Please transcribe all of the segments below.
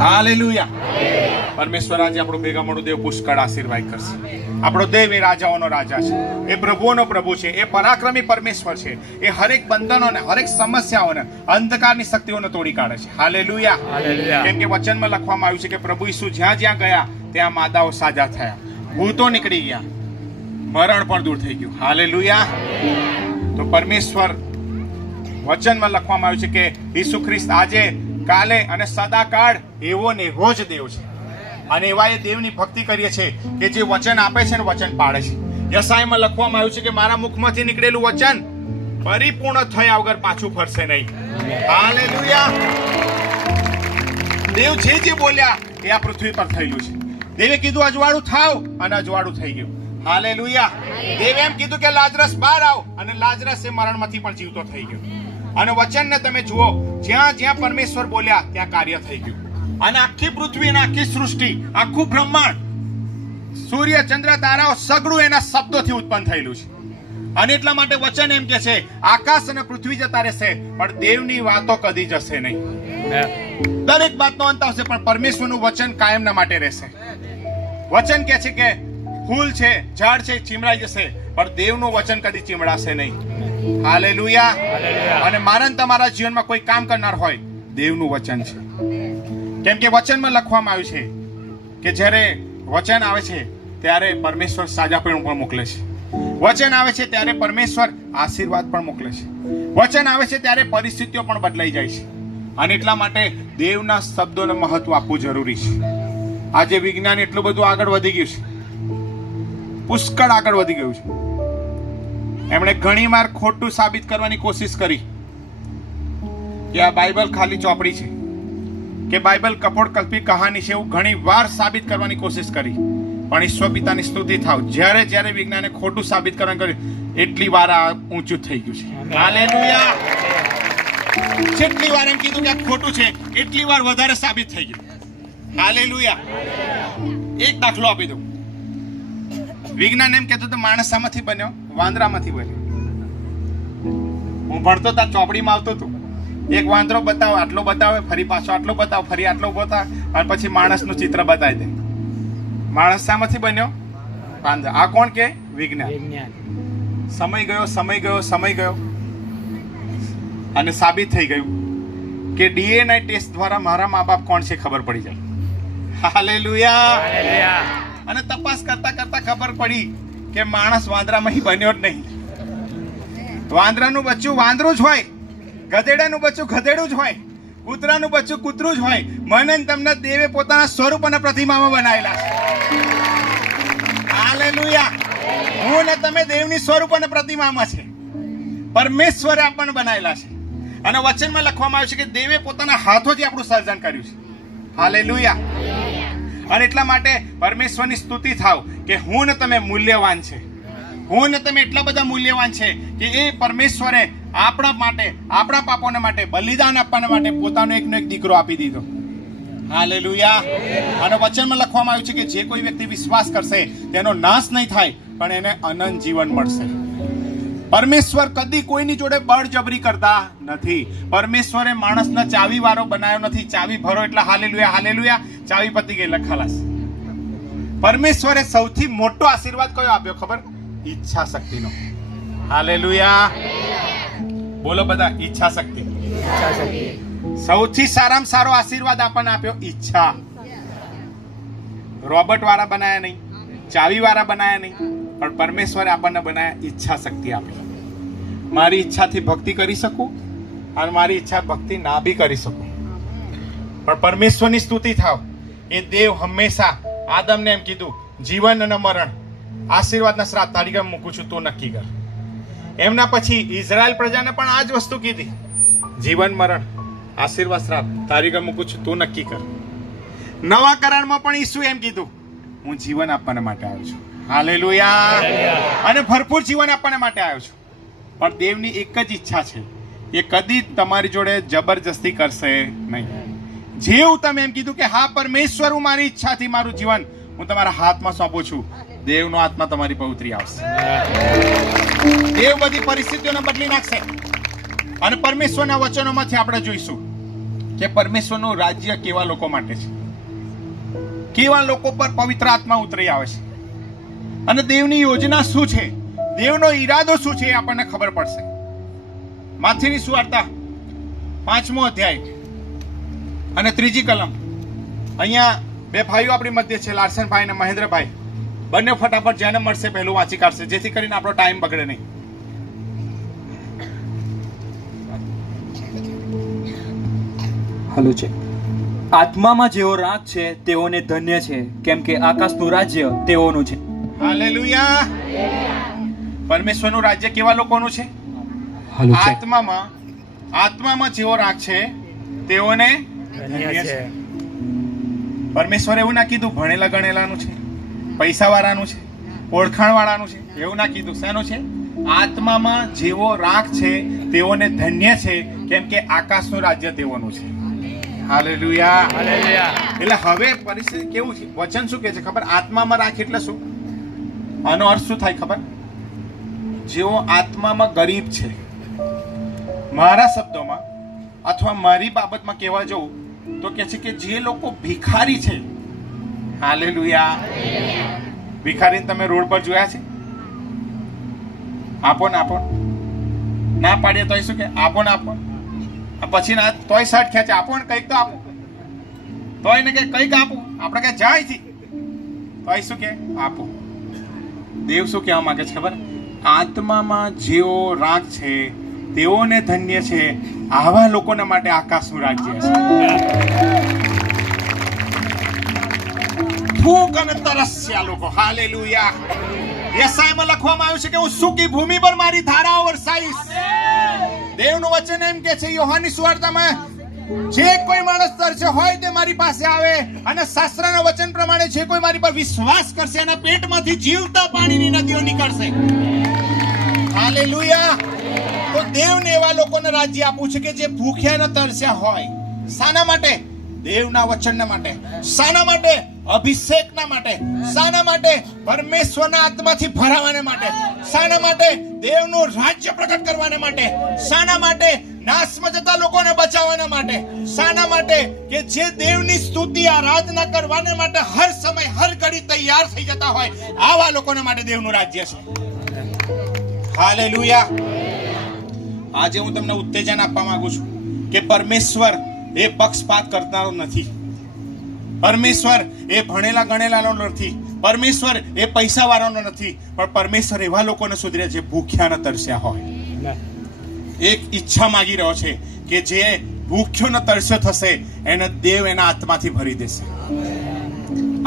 Hallelujah. પરમેશ્વર આજે આપણો ભેગા મળો દેવ પુષ્કળ આશીર્વાદ કરશે. આપણો દેવ એ રાજાઓનો રાજા છે, એ પ્રભુઓનો પ્રભુ છે, એ પરાક્રમી પરમેશ્વર છે. એ હરેક બંધનોને, હરેક સમસ્યાઓને, અંધકારની શક્તિઓને તોડી કાઢે છે. હાલેલુયા. કેમ કે વચનમાં લખવામાં આવ્યું છે કે પ્રભુ ઈસુ જ્યાં જ્યાં ગયા ત્યાં માદાઓ સાજા થયા, ભૂતો નીકળી ગયા, મરણ પણ દૂર થઈ ગયું. હાલેલુયા. તો પરમેશ્વર વચનમાં લખવામાં આવ્યું છે કે ઈસુ ખ્રિસ્ત આજે, કાલે અને સદાકાળ એવો ને એવો જ દેવ છે. અને એવા એ દેવની ભક્તિ કરીએ છીએ કે જે વચન આપે છે ને વચન પાડે છે. યશાયામાં લખવામાં આવ્યું છે કે મારા મુખમાંથી નીકળેલું વચન પરિપૂર્ણ થયા વગર પાછું ફરશે નહીં. હાલેલુયા. દેવ જે બોલ્યા એ આ પૃથ્વી પર થયેલું છે. દેવે કીધું અજવાળું થાવ અને અજવાળું થઈ ગયું. હાલેલુયા. દેવે એમ કીધું કે લાજરસ બહાર આવ અને લાજરસ એ મરણમાંથી પણ જીવતો થઈ ગયો. અને વચનને તમે જુઓ, જ્યાં જ્યાં પરમેશ્વર બોલ્યા ત્યાં કાર્ય થઈ ગયું. અને આખી પૃથ્વી અને આખી સૃષ્ટિ, આખું બ્રહ્માંડ, સૂર્ય, ચંદ્ર, તારાઓ સગળું એના શબ્દોથી ઉત્પન્ન થયેલું છે. અને એટલા માટે વચન એમ કે છે આકાશ અને પૃથ્વી જતા રહેશે પણ દેવની વાતો કદી જશે નહીં. દરેક વાતનો અંત આવશે પણ પરમેશ્વરનું વચન કાયમના માટે રહેશે. વચન કે છે કે ફૂલ છે, ઝાડ છે, ચીમડાઈ જશે પણ દેવનું વચન કદી ચીમડાશે નહીં. હાલેલુયા. અને મારા તમારા જીવનમાં કોઈ કામ કરનાર હોય, દેવનું વચન છે. કેમ કે વચનમાં લખવામાં આવ્યું છે કે જ્યારે વચન આવે છે ત્યારે પરમેશ્વર સાજાપણું પણ મોકલે છે. વચન આવે છે ત્યારે પરમેશ્વર આશીર્વાદ પણ મોકલે છે. વચન આવે છે ત્યારે પરિસ્થિતિઓ પણ બદલાઈ જાય છે. અને એટલા માટે દેવના શબ્દોને મહત્વ આપવું જરૂરી છે. આજે વિજ્ઞાન એટલું બધું આગળ વધી ગયું છે, પુષ્કળ આગળ વધી ગયું છે. એમણે ઘણી વાર ખોટું સાબિત કરવાની કોશિશ કરી કે આ બાઇબલ ખાલી ચોપડી છે, કે બાઇબલ કપોળકલ્પી કહાની છે, એવું ઘણી વાર સાબિત કરવાની કોશિશ કરી. પણ ઈશ્વર પિતાની સ્તુતિ થાવ, જ્યારે જ્યારે વિજ્ઞાને ખોટું સાબિત કરવાનું કર્યું એટલી વાર આ ઊંચું થઈ ગયું છે. હાલેલુયા. જેટલી વાર એમ કીધું કે આ ખોટું છે એટલી વાર વધારે સાબિત થઈ ગયું. હાલેલુયા. એક દાખલો આપી દઉં. વિજ્ઞાન એમ કહેતું તો માણસ શામાંથી બન્યો? વાંદરામાંથી બન્યો. હું ભણતો ત્યાં ચોપડીમાં આવતો હતો, એક વાંદરો બતાવે, આટલો બતાવે, ફરી પાછો આટલો બતાવે, ફરી આટલો બતાવે, અને પછી માણસનું ચિત્ર બતાવી દે. માણસ શામાંથી બન્યો? વાંદરા. આ કોણ કે? વિજ્ઞાન. સમય ગયો, સમય ગયો, સમય ગયો, અને સાબિત થઈ ગયું કે DNA ટેસ્ટ દ્વારા મારા મા બાપ કોણ છે ખબર પડી જાય. હાલેલુયા. અને તપાસ કરતા કરતા ખબર પડી કે માણસ વાંદરામાં બન્યો જ નહીં. વાંદરાનું બચ્ચું વાંદરું જ હોય, ગધેડાનું બચ્ચું ગધેડું જ હોય, કૂતરાનું બચ્ચું કૂતરું જ હોય. મને તમને દેવે પોતાના સ્વરૂપ અને પ્રતિમામાં બનાવેલા છે. હાલેલુયા. હું ને તમે દેવની સ્વરૂપ અને પ્રતિમામાં છે. પરમેશ્વરે આપણને બનાવેલા છે. અને વચનમાં લખવામાં આવ્યું છે કે દેવે પોતાના હાથોથી આપણું સર્જન કર્યું છે. હાલેલુયા. અને એટલા માટે પરમેશ્વરની સ્તુતિ થાવ કે હું ને તમે મૂલ્યવાન છે. હું ને તમે એટલા બધા મૂલ્યવાન છે કે એ પરમેશ્વરે આપણા માટે, આપણા પાપોને માટે બલિદાન આપવાના માટે પોતાનો એકનો એક દીકરો આપી દીધો. હાલેલુયા. અને વચનમાં લખવામાં આવ્યું છે કે જે કોઈ વ્યક્તિ વિશ્વાસ કરશે તેનો નાશ નહીં થાય પણ એને અનંત જીવન મળશે. પરમેશ્વર કદી કોઈની જોડે બળજબરી કરતા નથી. પરમેશ્વરે માણસને ચાવી વાળો બનાવ્યો નથી. ચાવી ભરો એટલે હાલેલુયા, હાલેલુયા, ચાવી પતી ગઈ, ખલાસ. પરમેશ્વરે સૌથી મોટો આશીર્વાદ કયો આપ્યો ખબર? ઈચ્છા શક્તિનો. હાલેલુયા. બોલો બધા, ઈચ્છા શક્તિ. સૌથી સારામાં સારો આશીર્વાદ આપણને આપ્યો ઈચ્છા. રોબોટ વાળા બનાયા નહીં, ચાવી વાળા બનાયા નહીં, પણ પરમેશ્વરે આપણને બનાવ્યા ઈચ્છા શક્તિ આપી. મારી ઈચ્છાથી ભક્તિ કરી શકું અને મારી ઈચ્છા ભક્તિ ના બી કરી શકું. પણ પરમેશ્વરની સ્તુતિ થાવ. એ દેવ હંમેશા આદમને એમ કીધું જીવન અને મરણ, આશીર્વાદના શ્રાપ તારી આગળ મૂકું છું, તું નક્કી કર. એમના પછી ઇઝરાયલ પ્રજાને પણ આ જ વસ્તુ કીધી, જીવન મરણ, આશીર્વાદ શ્રાપ તારી આગળ મૂકું છું, તું નક્કી કર. નવા કરારમાં પણ ઈસુ એમ કીધું હું જીવન આપવાના માટે આવ્યો છું. હાલેલુયા. અને ભરપૂર જીવન આપવાના માટે આવ્યો છું. પણ દેવની એક જ ઈચ્છા છે, એ કદી તમારી જોડે જબરજસ્તી કરશે નહીં. જેવું તમે એમ કીધું કે હા પરમેશ્વર, હું મારી ઈચ્છાથી મારું જીવન હું તમારા હાથમાં સોંપું છું, દેવનો આત્મા તમારી પર ઉતરી આવશે. દેવ બધી પરિસ્થિતિઓને બદલી નાખશે. અને પરમેશ્વરના વચનોમાંથી આપણે જોઈશું કે પરમેશ્વરનું રાજ્ય કેવા લોકો માટે છે, કેવા લોકો પર પવિત્ર આત્મા ઉતરી આવે છે, અને દેવની યોજના શું છે, દેવનો ઈરાદો શું છે, એ આપણને ખબર પડશે. માથેની સુવાર્તા 5મો અધ્યાય અને 3જી કલમ. અહીંયા બે ભાઈઓ આપણી મધ્ય છે, લાર્સનભાઈ અને મહેન્દ્રભાઈ. બંને ફટાફટ જેને મળશે પહેલું વાંચી કાઢશે, જેથી કરીને આપણો ટાઈમ બગડે નહીં. હાલું છે. આત્મામાં જેઓ રાગ છે તેઓને ધન્ય છે, કેમ કે આકાશનું રાજ્ય તેઓનું છે. હાલેલુયા. પરમેશ્વરનું રાજ્ય કેવા લોકોનું છે? આત્મામાં જેવો રાગ છે તેઓને ધન્ય છે. પરમેશ્વરે એવું ના કીધું ભણેલા ગણેલાનું છે, પૈસા વાળાનું છે, ઓળખાણ વાળાનું છે. એવું ના કીધું. શાનું છે? આત્મામાં જેવો રાગ છે તેઓને ધન્ય છે, કેમ કે આકાશનું રાજ્ય તેઓનું છે. હાલેલુયા. એટલે હવે પરિસ્થિતિ કેવું છે? વચન શું કહે છે ખબર? આત્મામાં રાખ એટલે શું? આનો અર્થ શું થાય ખબર? જેઓ આત્મામાં ગરીબ છે, મારા શબ્દોમાં અથવા મારી બાબતમાં કહેવા જવું તો કે છે કે જે લોકો ભિખારી છે. હાલેલુયા. ભિખારીને તમે રોડ પર જોયા છે? આપો ને આપો, ના પાડીએ તોય શું કે આપો ને આપો, પછી ના તોય શર્ટ ખેંચે, આપો ને કંઈક તો આપો, તોય ને કે કંઈક આપો, આપણે કે જાય થી તોય શું કે આપો. દેવ શું કહેવા માંગે છે ખબર? આત્મામાં જેઓ રાગ છે તેઓને ધન્ય છે, આવા લોકોના માટે આકાશનું રાજ્ય છે. ભૂખ અને તરસ્યા લોકો. હાલેલુયા. યશાયામાં લખવામાં આવ્યું છે કે હું સૂકી ભૂમિ પર મારી ધારાઓ વરસાવીશ. દેવનું વચન એમ કે છે યોહાનની સુવાર્તામાં, જે કોઈ માણસ તરસે હોય તે મારી પાસે આવે, અને શાસ્ત્રના વચન પ્રમાણે જે કોઈ મારી પર વિશ્વાસ કરશે એના પેટમાંથી જીવતા પાણીની નદીઓ નીકળશે. હાલેલુયા. તો દેવને એવા લોકોને રાજ્ય આપવું છે કે જે ભૂખ્યા ન તરસ્યા હોય. શાના માટે? દેવના વચનના માટે. શાના માટે? અભિષેકના માટે. શાના માટે? પરમેશ્વરના આત્માથી ભરાવાને માટે. શાના માટે? દેવનું રાજ્ય પ્રગટ કરવાને માટે. શાના માટે? નાશમાં જતા લોકોને બચાવવાના માટે. શાના માટે? કે જે દેવની સ્તુતિ આરાધના કરવાને માટે હર સમય હર ઘડી તૈયાર થઈ જતા હોય, આવા લોકોના માટે દેવનું રાજ્ય છે. હાલેલુયા. આજે હું તમને ઉત્તેજન આપવા માંગુ છું કે પરમેશ્વર એ પક્ષપાત કરનારો નથી. પરમેશ્વર એ ભણેલા ગણેલાનો નથી. પરમેશ્વર એ પૈસા વાળાનો નથી. પણ પરમેશ્વર એવા લોકોને સુધરે જે ભૂખ્યા ન તરસ્યા હોય. એક ઈચ્છા માંગી રહ્યો છે કે જે ભૂખ્યો ન તરસ્યો થશે એને દેવ એના આત્માથી ભરી દેશે.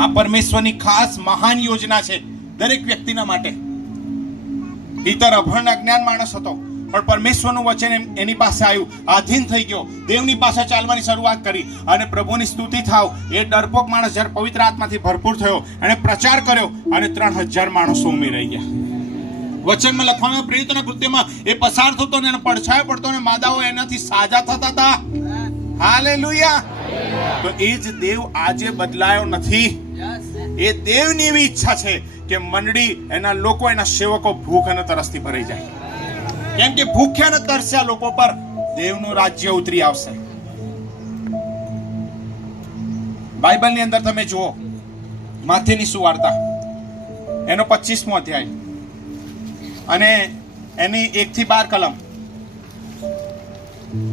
આ પરમેશ્વરની ખાસ મહાન યોજના છે દરેક વ્યક્તિના માટે. પિતર અભણ અજ્ઞાન માણસ હતો, પણ પરમેશ્વરનું વચન એની પાસે આવ્યું, આધીન થઈ ગયો, દેવની પાસે ચાલવાની શરૂઆત કરી, અને પ્રભુની સ્તુતિ થાવ. એ ડરપોક માણસ જ્યારે પવિત્ર આત્માથી ભરપૂર થયો, એને પ્રચાર કર્યો, અને 3000 માણસો ઉમેરાઈ ગયા. વચનમાં લખવામાં પ્રેરિતોના કૃત્યમાં એ પસાર થતો ને એનો પડછાયો પડતો અને માદાઓ એનાથી સાજા થતા હતા. હાલેલુયા. તો એ જ દેવ આજે બદલાયો નથી. એ દેવની એવી ઈચ્છા છે કે મંડળી, એના લોકો, એના સેવકો ભૂખ અને તરસથી ભરાઈ જાય. કેમ કે ભૂખ્યા અને તરસ્યા લોકો પર દેવનું રાજ્ય ઉતરી આવશે. બાઇબલની અંદર તમે જુઓ, માથેની સુવાર્તા એનો 25મો અધ્યાય અને એની 1 થી 12 કલમ.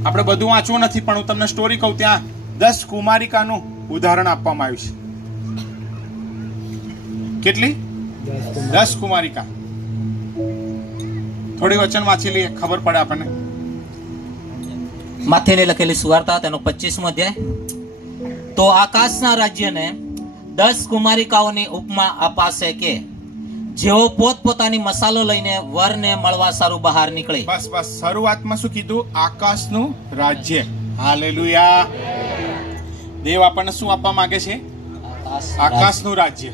આપણે બધું વાંચવું નથી, પણ હું તમને સ્ટોરી કહું. ત્યાં 10 કુમારિકાનું ઉદાહરણ આપવામાં આવ્યું છે. કેટલી? 10 કુમારિકા. થોડી વચન વાંચી લઈએ, ખબર પડે આપણને. માથેને લખેલી સુવાર્તા તેનો 25મો અધ્યાય. તો આકાશના રાજ્યને 10 કુમારિકાઓની ઉપમા અપાશે કે જેઓ પોતપોતાની મસાલો લઈને વરને મળવા સારું બહાર નીકળે. બસ શરૂઆતમાં શું કીધું? આકાશનું રાજ્ય. હાલેલુયા. દેવ આપણને શું આપવા માંગે છે? આકાશનું રાજ્ય.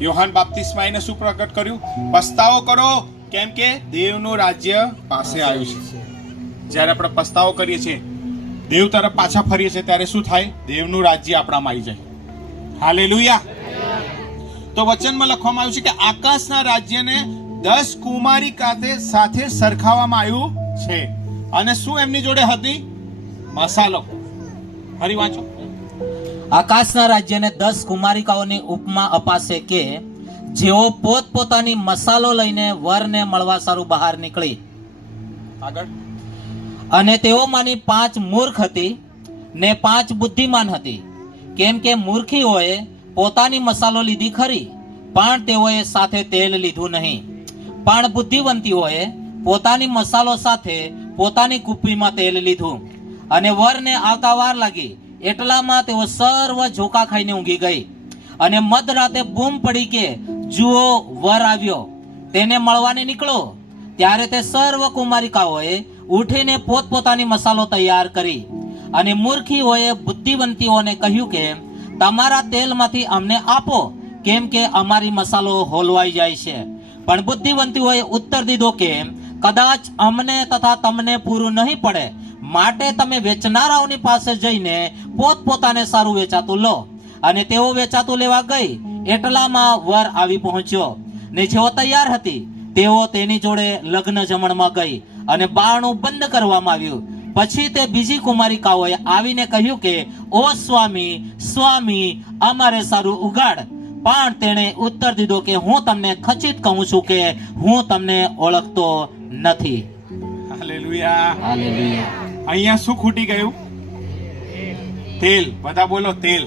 યોહાન બાપ્તિસ્માઈને શું પ્રગટ કર્યું? પસ્તાવો કરો, કેમ કે દેવનું રાજ્ય પાસે આવ્યું છે. જ્યારે આપણે પસ્તાવો કરીએ છીએ, દેવ તરફ પાછા ફરીએ છીએ, ત્યારે શું થાય? દેવનું રાજ્ય આપણામાં આવી જાય. હાલેલુયા. તો વચનમાં લખવામાં આવ્યું છે કે આકાશના રાજ્યને 10 કુમારિકા સાથે સરખાવવામાં આવ્યું છે. અને શું એમની જોડે હતી? મસાલો. ફરી વાંચો. આકાશના રાજ્યને 10 કુમારિકાઓની ઉપમા અપાશે કે જેઓ પોતપોતાની મસાલો લઈને વરને મળવા સારું બહાર નીકળી, આગળ. અને તેઓમાંની 5 મૂર્ખ હતી ને 5 બુદ્ધિમાન હતી. કેમ કે મૂર્ખીઓએ પોતાની મસાલો લીધી ખરી, પણ તેઓએ સાથે તેલ લીધું નહીં. પણ બુદ્ધિવંતીઓએ પોતાની મસાલો સાથે પોતાની કુપ્પીમાં તેલ લીધું. અને વરને આવતા વાર લાગી એટલામાં તેઓ સર્વ ઝોકા ખાઈને ઊંઘી ગઈ. અને મધરાતે બૂમ પડી કે જુઓ, વર આવ્યો, તેને મળવાને નીકળો. ત્યારે તે સર્વ કુમારિકાઓએ ઉઠીને પોતપોતાની મસાલો તૈયાર કરી. અને મૂર્ખીઓએ બુદ્ધિવંતીઓને કહ્યું કે તમારા તેલમાંથી અમને આપો, કેમ કે અમારી મસાલો હોલવાઈ જાય છે. પણ બુદ્ધિવંતીઓએ ઉત્તર દીધો કે કદાચ અમને તથા તમને પૂરું નહીં પડે, માટે તમે વેચનારાઓની પાસે જઈને પોતપોતાને સારું વેચાતું લો. અને તેઓ વેચાતું લેવા ગઈ એટલામાં વર આવી પહોંચ્યો, ને જેઓ તૈયાર હતી તેઓ તેની જોડે લગ્ન જમણમાં ગઈ, અને બારણું બંધ કરવામાં આવ્યું. પછી તે બીજી કુમારિકાઓએ આવીને કહ્યું કે ઓ સ્વામી, સ્વામી, અમારે સારું ઉગાડ. પણ તેણે ઉત્તર દીધો કે હું તમને ખચિત કહું છું કે હું તમને ઓળખતો નથી. હાલેલુયા. હાલેલુયા. અહીંયા શું ખૂટી ગયું? તેલ. બધા બોલો, તેલ.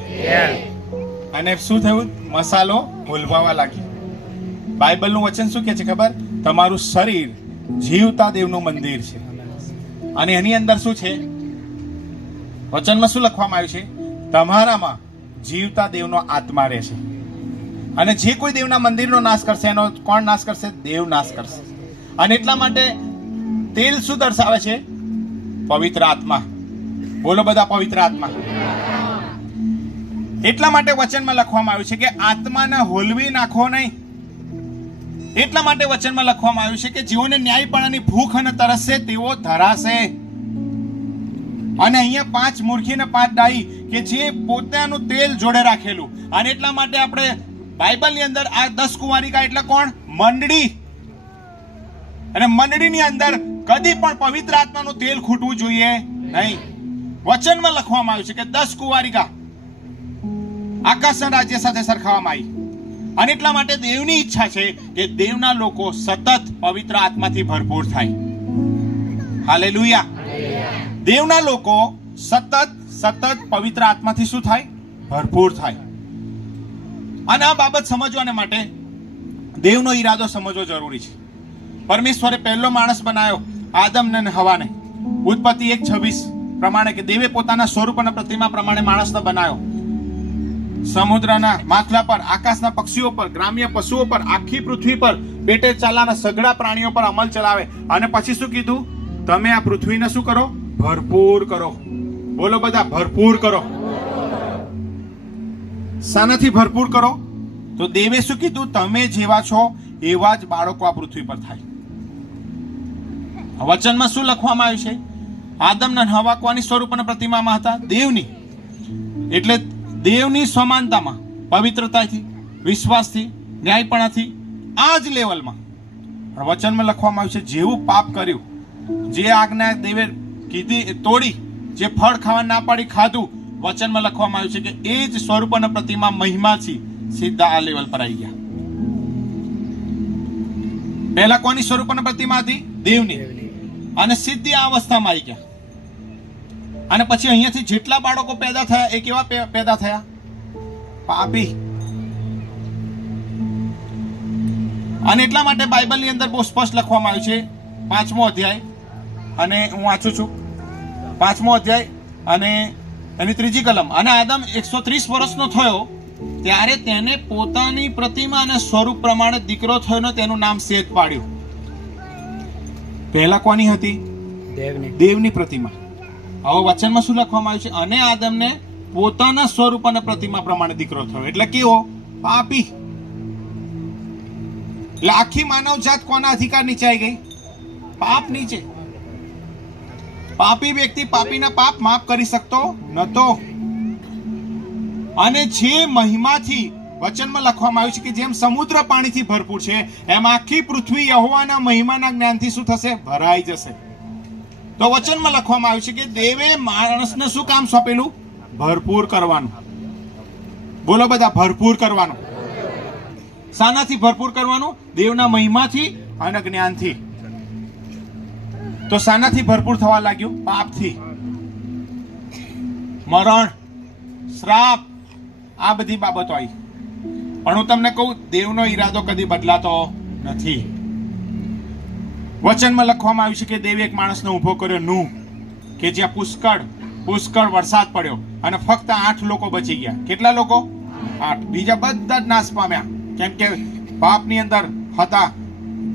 અને શું થયું? મસાલો હોલવાવા લાગી. બાઇબલનું વચન શું કહે છે ખબર? તમારું શરીર જીવતા દેવનું મંદિર છે. અને એની અંદર શું છે? વચનમાં શું લખવામાં આવ્યું છે? તમારામાં જીવતા દેવનો આત્મા રહેશે. અને જે કોઈ દેવના મંદિરનો નાશ કરશે એનો કોણ નાશ કરશે? દેવ નાશ કરશે. અને એટલા માટે તેલ શું દર્શાવે છે? પવિત્ર આત્મા. બોલો બધા, પવિત્ર આત્મા. એટલા માટે વચનમાં લખવામાં આવ્યું છે કે આત્માને હોલવી નાખો નહીં. એટલા માટે વચનમાં લખવામાં આવ્યું છે કે જેઓને ન્યાયપણાની ભૂખ અને તરસ છે તેઓ ધરાશે. અને અહીંયા 5 મૂર્ખી ને 5 ડાઈ કે જે પોતાનું તેલ જોડે રાખેલું. અને એટલા માટે આપણે બાઇબલની અંદર આ 10 કુમારિકા એટલે કોણ? મંડળી. અને મંડળીની અંદર કદી પણ પવિત્ર આત્માનું તેલ ખૂટવું જોઈએ નહીં. વચનમાં લખવામાં આવ્યું છે કે 10 કુમારિકા આકાશના રાજ્ય સાથે સરખાવવામાં આવી. અને એટલા માટે દેવની ઈચ્છા છે કે દેવના લોકો સતત પવિત્ર આત્માથી ભરપૂર થાય. હાલેલુયા. દેવના લોકો સતત પવિત્ર આત્માથી શું થાય? ભરપૂર થાય. અને આ બાબત સમજવાને માટે દેવનો ઈરાદો સમજવો જરૂરી છે. પરમેશ્વરે પહેલો માણસ બનાવ્યો, આદમ અને હવાને. ઉત્પત્તિ 1:26 પ્રમાણે કે દેવે પોતાના સ્વરૂપ અને પ્રતિમા પ્રમાણે માણસને બનાવ્યો. સમુદ્રના માથલા પર, આકાશના પક્ષીઓ પર, ગ્રામ્ય પશુઓ પર, આખી પૃથ્વી પર, પેટે ચાલનારા સઘળા પ્રાણીઓ પર અમલ ચલાવે. અને પછી શું કીધું? તમે આ પૃથ્વીને શું કરો? ભરપૂર કરો. બોલો બધા, ભરપૂર કરો. શાનાથી ભરપૂર કરો? તો દેવે શું કીધું? તમે જેવા છો એવા જ બાળકો આ પૃથ્વી પર થાય. વચનમાં શું લખવામાં આવ્યું છે? આદમ અને હવા કોની સ્વરૂપ અને પ્રતિમામાં હતા? દેવની. એટલે દેવની સમાનતામાં, પવિત્રતાથી, વિશ્વાસથી, ન્યાયપણાથી, આ જ લેવલમાં વચનમાં લખવામાં આવ્યું છે જેવું પાપ કર્યું, જે આજ્ઞા દેવે કીધી તોડી, જે ફળ ખાવા ના પાડી ખાધું, વચનમાં લખવામાં આવ્યું છે કે એ જ સ્વરૂપ અને પ્રતિમા મહિમાથી સીધા આ લેવલ પર આવી ગયા. પહેલા કોની સ્વરૂપ અને પ્રતિમા હતી? દેવની. અને સીધી આ અવસ્થામાં આવી ગયા. અને પછી અહીંયાથી જેટલા બાળકો પેદા થયા એ કેવા પેદા થયા? પાપી. અને એટલા માટે બાઇબલની અંદર બહુ સ્પષ્ટ લખવામાં આવ્યું છે, 5મો અધ્યાય, અને હું વાંચું છું 5મો અધ્યાય અને એની 3જી કલમ. અને આદમ 130 વર્ષનો થયો ત્યારે તેને પોતાની પ્રતિમા અને સ્વરૂપ પ્રમાણે દીકરો થયો, તેનું નામ સેત પાડ્યું. પહેલા કોની હતી? દેવની પ્રતિમા. હવે વચનમાં શું લખવામાં આવ્યું છે? અને આદમને પોતાના સ્વરૂપ અને પ્રતિમા પ્રમાણે દીકરો થયો. એટલે કેવો? પાપી. એટલે આખી માનવ જાત કોના અધિકાર નીચે આવી ગઈ? પાપ નીચે. પાપી વ્યક્તિ પાપીના પાપ માફ કરી શકતો નતો. અને જે મહિમાથી વચનમાં લખવામાં આવ્યું છે કે જેમ સમુદ્ર પાણીથી ભરપૂર છે એમ આખી પૃથ્વી યહોવાના મહિમાના જ્ઞાનથી શું થશે? ભરાઈ જશે. તો વચનમાં લખવામાં આવ્યું છે કે દેવે માણસને શું કામ સોંપેલું? ભરપૂર કરવાનું. બોલો બધા, ભરપૂર કરવાનું. શાનાથી ભરપૂર કરવાનું? દેવના મહિમાથી અને જ્ઞાનથી. તો શાનાથી ભરપૂર થવા લાગ્યું? પાપથી. મરણ, શ્રાપ, આ બધી બાબતો આવી. પણ હું તમને કહું, દેવનો ઈરાદો કદી બદલાતો નથી. વચનમાં લખવામાં આવ્યું છે કે દેવે એક માણસને ઊભો કર્યો, નૂહ, કે જ્યાં પુષ્કળ વરસાદ પડ્યો અને ફક્ત 8 લોકો બચી ગયા. કેટલા લોકો? 8. બીજા બધા જ નાશ પામ્યા, કેમ કે પાપની અંદર હતા,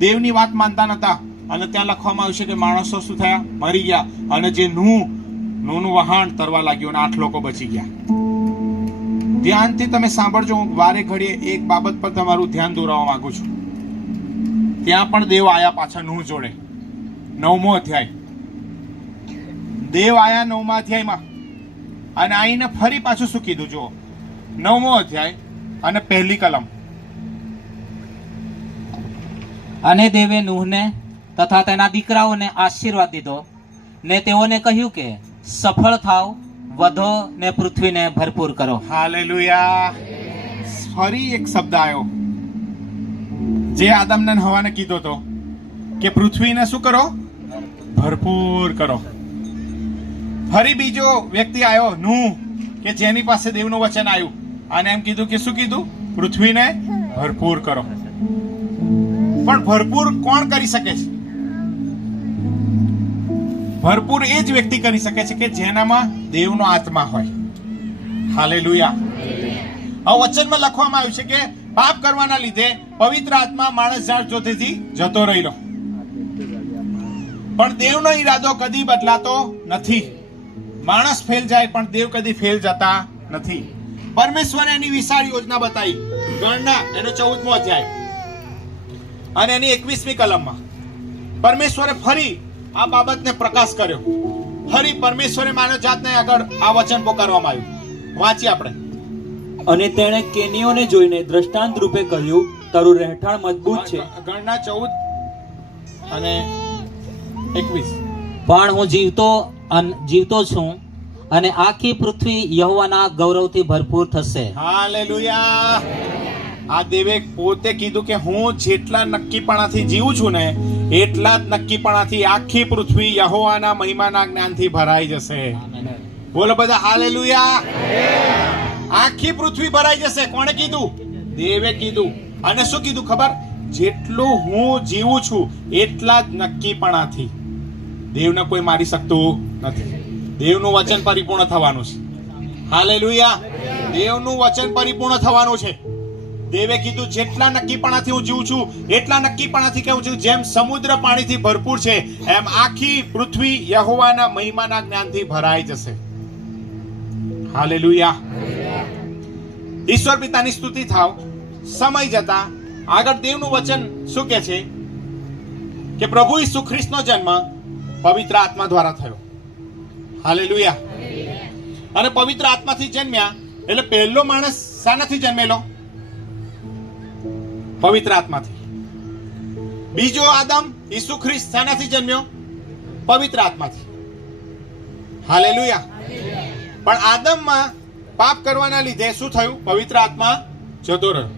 દેવની વાત માનતા નતા. અને ત્યાં લખવામાં આવ્યું છે કે માણસો શું થયા? મરી ગયા. અને જે નૂહનું વહાણ તરવા લાગ્યું અને 8 લોકો બચી ગયા. ધ્યાનથી તમે સાંભળજો. હું વારે ઘડીએ એક બાબત પર તમારું ધ્યાન દોરાવવા માંગુ છું. ત્યાં પણ દેવ આયા પાછા નૂહ જોડે. 9મો અધ્યાય. દેવ આયા 9મા અધ્યાયમાં અને આઈને ફરી પાછું શું કીધું? જુઓ, 9મો અધ્યાય અને 1લી કલમ. અને દેવે નૂહને તથા તેના દીકરાઓને આશીર્વાદ દીધો ને તેઓને કહ્યું કે સફળ થાવ, વધો ને પૃથ્વીને ભરપૂર કરો. હાલેલુયા. ફરી એક શબ્દ આવ્યો જે આદમને અને હવાને કીધો તો કે પૃથ્વીને શું કરો? ભરપૂર કરો. ફરી બીજો વ્યક્તિ આવ્યો, નૂહ, કે જેની પાસે દેવનું વચન આવ્યું અને એમ કીધું કે શું કીધું? પૃથ્વીને ભરપૂર કરો. પણ ભરપૂર કોણ કરી શકે છે? ભરપૂર એ જ વ્યક્તિ કરી શકે છે કે જેનામાં દેવનો આત્મા હોય. હાલેલુયા. આ વચનમાં લખવામાં આવ્યું છે કે પાપ કરવાના લીધે પવિત્ર આત્મા માણસ જાણ જોતેથી જતો રહેલો. પણ દેવનો ઈરાદો કદી બદલાતો નથી. માણસ ફેલ જાય પણ દેવ કદી ફેલ જતા નથી. પરમેશ્વરે એની વિશાળ યોજના બતાવી. ગણના એનો 14મો અધ્યાય અને એની 21મી કલમમાં પરમેશ્વરે ફરી આ બાબતને પ્રકાશ કર્યો. ફરી પરમેશ્વરે માનવ જાતને આગળ આ વચન પોકારવામાં આવ્યું. વાંચીએ આપણે. અને તેણે કેનીઓને જોઈને દ્રષ્ટાંત રૂપે કહ્યું, તારું રહેઠાણ મજબૂત છે. ગણના 14 અને 21. પણ હું જીવતો છું અને આખી પૃથ્વી યહોવાના ગૌરવથી ભરપૂર થશે. હાલેલુયા. આ દેવે પોતે કીધું કે હું જેટલા નક્કીપણાથી જીવું છું ને એટલા જ નક્કીપણાથી આખી પૃથ્વી યહોવાના મહિમાના જ્ઞાનથી ભરાઈ જશે. બોલો બધા હાલેલુયા. આખી પૃથ્વી ભરાઈ જશે. કોણે કીધું? દેવે કીધું. અને શું કીધું ખબર? જેટલું હું જીવું છું એટલા જ નક્કીપણાથી. દેવને કોઈ મારી શકતું નથી. દેવનું વચન પરિપૂર્ણ થવાનું છે. હાલેલુયા. દેવનું વચન પરિપૂર્ણ થવાનું છે. દેવે કીધું જેટલા નક્કીપણાથી હું જીવું છું એટલા નક્કીપણાથી કહું છું, જેમ સમુદ્ર પાણીથી ભરપૂર છે એમ આખી પૃથ્વી યહોવાના મહિમાના જ્ઞાનથી ભરાઈ જશે. હાલેલુયા. ઈશ્વર પિતાની સ્તુતિ થાવ. સમય જતા આગળ દેવનું વચન શું કહે છે કે પ્રભુ ઈસુ ખ્રિસ્તનો જન્મ પવિત્ર આત્મા દ્વારા થયો. હાલેલુયા. અને પવિત્ર આત્માથી જન્મ્યા એટલે પહેલો માણસ શાનાથી જન્મેલો? પવિત્ર આત્માથી. બીજો આદમ ઈસુ ખ્રિસ્ત શાનાથી જન્મ્યો? પવિત્ર આત્માથી. હાલેલુયા. પણ આદમમાં પાપ કરવાના લીધે શું થયું? પવિત્ર આત્મા જતો રહ્યો.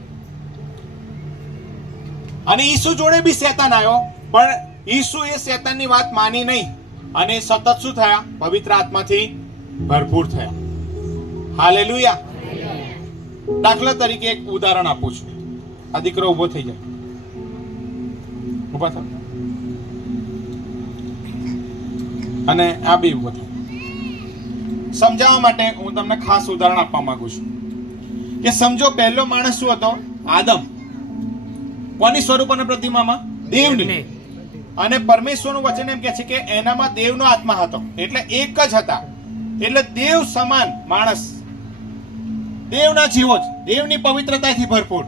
અને ઈસુ જોડે બી શેતાન આવ્યો, પણ ઈસુ એ શેતાનની વાત માની નહીં અને સતત શું થયા? પવિત્ર આત્માથી ભરપૂર થયા. હાલેલુયા. દાખલા તરીકે એક ઉદાહરણ આપું છું. આ દીકરો ઉભો થઈ જાય. ઉભા થાવ. અને આ બી ઉભો થાય. સમજાવવા માટે હું તમને ખાસ ઉદાહરણ આપવા માંગુ છું કે સમજો પહેલો માણસ શું હતો? આદમ. કોની સ્વરૂપ અને પ્રતિમામાં? દેવની. અને પરમેશ્વરનું વચન એમ કહે છે કે એનામાં દેવનો આત્મા હતો. એટલે એક જ હતા. એટલે દેવ સમાન માણસ, દેવના જીવો જ, દેવની પવિત્રતાથી ભરપૂર.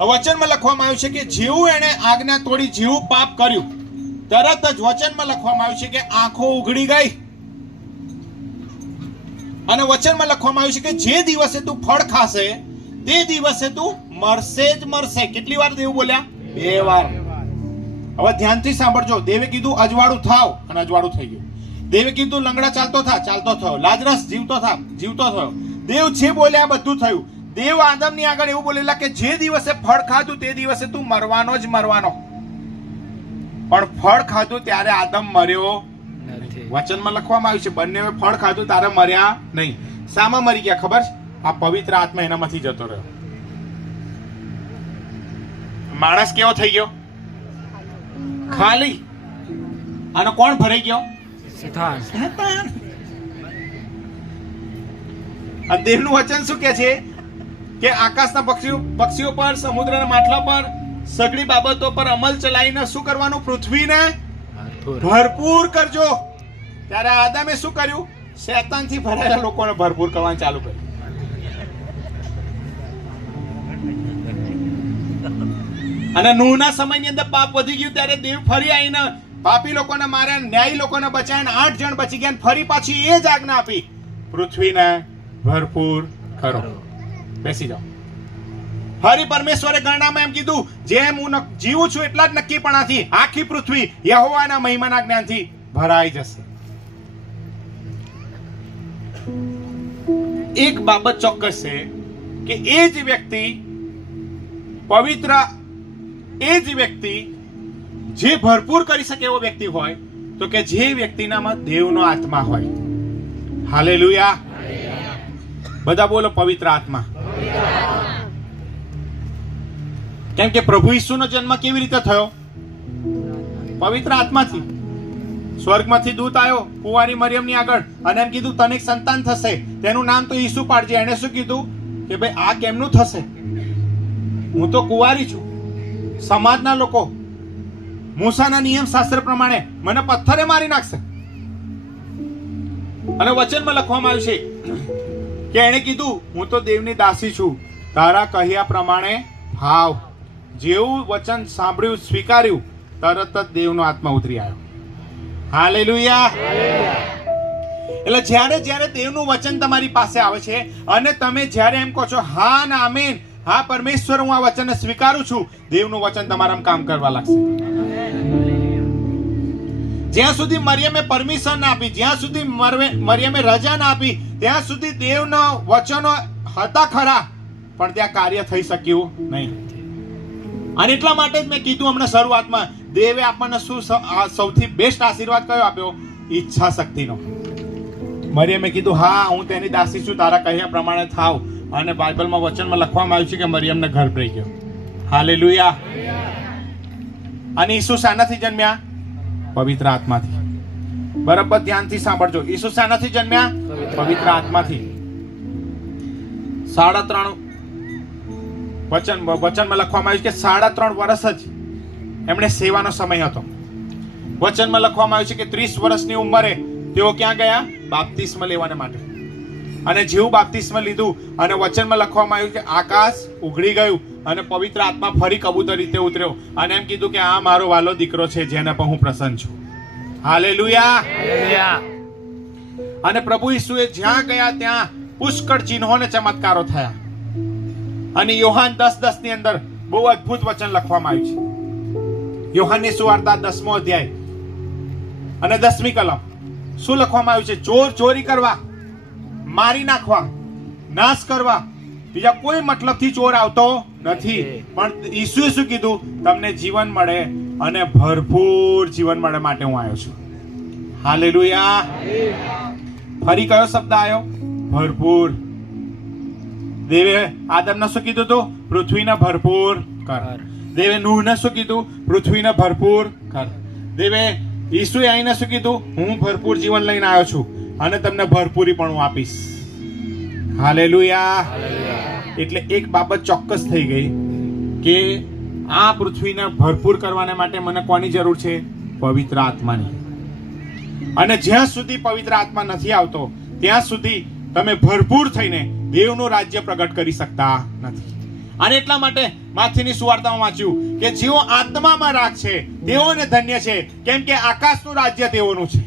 વચનમાં લખવામાં આવ્યું છે કે જેવું એણે આજ્ઞા તોડી, જેવું પાપ કર્યું, તરત જ વચનમાં લખવામાં આવ્યું છે કે આંખો ઉઘડી ગઈ. અને વચનમાં લખવામાં આવ્યું છે કે જે દિવસે તું ફળ ખાશે તે દિવસે તું મરશે જ મરશે. કેટલી વાર દેવ બોલ્યા? 2 વાર. હવે ધ્યાનથી સાંભળજો. દેવે કીધું અજવાળું થાવ અને અજવાળું થઈ ગયું. દેવે કીધું લંગડા ચાલતો થયો. લાજરસ જીવતો થયો. દેવ જે બોલ્યા બધું થયું. દેવ આદમની આગળ એવું બોલેલા કે જે દિવસે ફળ ખાધું તે દિવસે તું મરવાનો જ મરવાનો. પણ ફળ ખાધું ત્યારે આદમ મર્યો વચનમાં લખવામાં આવ્યું છે બંને ફળ ખાધું ત્યારે મર્યા નહીં. શામાં મરી ગયા ખબર છે? આ પવિત્ર આત્મા એનામાંથી જતો રહ્યો. માણસ કેવો થઈ ગયો? ખાલી. આનો કોણ ભરાઈ ગયો? શેતાન. આ દેવનું વચન શું કહે છે કે આકાશના પક્ષીઓ પર, સમુદ્રના માટલા પર, સગળી બાબતો પર અમલ ચલાવીને શું કરવાનું? પૃથ્વીને ભરપૂર કરજો. ત્યારે આદામે શું કર્યું? શેતાનથી ભરાયેલા લોકોને ભરપૂર કરવાનું ચાલુ કર્યું. અને નૂહના સમયની અંદર પાપ વધી ગયું ત્યારે દેવ ફરી આવીને પાપી લોકોને માર્યા, ન્યાયી લોકોને બચાવ્યા, 8 જણ બચી ગયા. ફરી પાછી એ જ આજ્ઞા આપી, પૃથ્વીને ભરપૂર કરો. બેસી જાઓ. ફરી પરમેશ્વરે ગણનામાં એમ કીધું, જેમ હું જીવું છું એટલા જ નક્કીપણાથી આખી પૃથ્વી યહોવાના મહિમાના જ્ઞાનથી ભરાઈ જશે. એક બાબત ચોક્કસ છે કે એ જ વ્યક્તિ પવિત્ર, એ જ વ્યક્તિ જે ભરપૂર કરી શકે એવો વ્યક્તિ હોય તો કે જે વ્યક્તિનામાં દેવનો આત્મા હોય. હાલેલુયા. બધા બોલો પવિત્ર આત્મા. કેમ કે પ્રભુ ઈસુનો જન્મ કેવી રીતે થયો? પવિત્ર આત્માથી. સ્વર્ગમાંથી દૂત આવ્યો કુંવારી મરિયમની આગળ અને એમ કીધું તને એક સંતાન થશે, તેનું નામ તો ઈસુ પાડજે. એને શું કીધું કે ભાઈ આ કેમનું થશે? હું તો કુંવારી છું. સમાજના લોકો મૂસાના નિયમ શાસ્ત્ર પ્રમાણે મને પથ્થરે મારી નાખશે. અને વચનમાં લખવામાં આવ્યું છે કે એણે કીધું હું તો દેવની દાસી છું, તારા કહ્યા પ્રમાણે થાવ. જેવું વચન સાંભળ્યું, સ્વીકાર્યું, તરત જ દેવનો આત્મા ઉતરી આવ્યો. હાલેલુયા. એટલે જ્યારે દેવનું વચન તમારી પાસે આવે છે અને તમે જ્યારે એમ કહો છો હા ને આમેન, હા પરમેશ્વર હું આ વચનને સ્વીકારું છું, દેવનું વચન તમારામાં કામ કરવા લાગશે. જ્યાં સુધી મરિયમે પરમિશન ના આપી, જ્યાં સુધી મરિયમે રજા ના આપી, ત્યાં સુધી દેવના વચનો હતા ખરા પણ ત્યાં કાર્ય થઈ શક્યું નહીં. અને એટલા માટે જ મેં કીધું હમણાં શરૂઆતમાં, દેવે આપણને શું સૌથી બેસ્ટ આશીર્વાદ કયો આપ્યો? ઈચ્છા શક્તિનો. મરિયમે કીધું હા હું તેની દાસી છું, તારા કહ્યા પ્રમાણે થાવ. અને બાઇબલમાં વચનમાં લખવામાં આવ્યું છે કે મરિયમને ગર્ભ રહી ગયો. હાલેલુયા. અને ઈસુ શાનાથી જન્મ્યા? પવિત્ર આત્માથી. બરાબર ધ્યાનથી સાંભળજો. ઈસુ શાનાથી જન્મ્યા? પવિત્ર આત્માથી. 3.5 વચનમાં લખવામાં આવ્યું કે 3.5 વર્ષ જ એમણે સેવાનો સમય હતો. વચનમાં લખવામાં આવ્યું છે કે 30 વર્ષની ઉંમરે તેઓ ક્યાં ગયા? બાપ્તિસ્મ લેવાને માટે. અને જેવું બાપ્તિસ્મ લીધું અને વચનમાં લખવામાં આવ્યું કે આકાશ ઉઘડી ગયું અને પવિત્ર આત્મા ફરી કબૂતર રીતે ઉતર્યો અને એમ કીધું કે આ મારો વાલો દીકરો છે જેના પર હું પ્રસન્ન છું. હાલેલુયા. અને પ્રભુ ઈસુએ જ્યાં ગયા ત્યાં પુષ્કળ ચિહ્નો અને ચમત્કારો થયા. અને યોહાન 10:10 ની અંદર બહુ અદ્ભુત વચન લખવામાં આવ્યું છે. યોહાનની સુવાર્તા 10મો અધ્યાય અને 10મી કલમ. શું લખવામાં આવ્યું છે? ચોરી કરવા, મારી નાખવા, નાશ કરવા, બીજા કોઈ મતલબથી ચોર આવતો નથી. પણ ઈસુએ શું કીધું? તમને જીવન મળે અને ભરપૂર જીવન મળે માટે હું આવ્યો છું. હાલેલુયા. ફરી કયો શબ્દ આવ્યો? ભરપૂર. દેવે આદમને શું કીધું હતું? પૃથ્વીને ભરપૂર કર. દેવે નૂહને શું કીધું? પૃથ્વીને ભરપૂર કર. દેવે ઈસુએ આવીને શું કીધું? હું ભરપૂર જીવન લઈને આવ્યો છું અને તમને ભરપૂરી પણ હું આપીશ. હાલેલુયા. એટલે એક બાબત ચોક્કસ થઈ ગઈ કે આ પૃથ્વીને ભરપૂર કરવાને માટે મને કોની જરૂર છે? પવિત્ર આત્માની. અને જ્યાં સુધી પવિત્ર આત્મા નથી આવતો ત્યાં સુધી તમે ભરપૂર થઈને દેવનું રાજ્ય પ્રગટ કરી શકતા નથી. અને એટલા માટે માથીની સુવાર્તામાં વાંચ્યું કે જેઓ આત્મામાં રાખ છે તેઓને ધન્ય છે, કેમ કે આકાશનું રાજ્ય તેઓનું છે.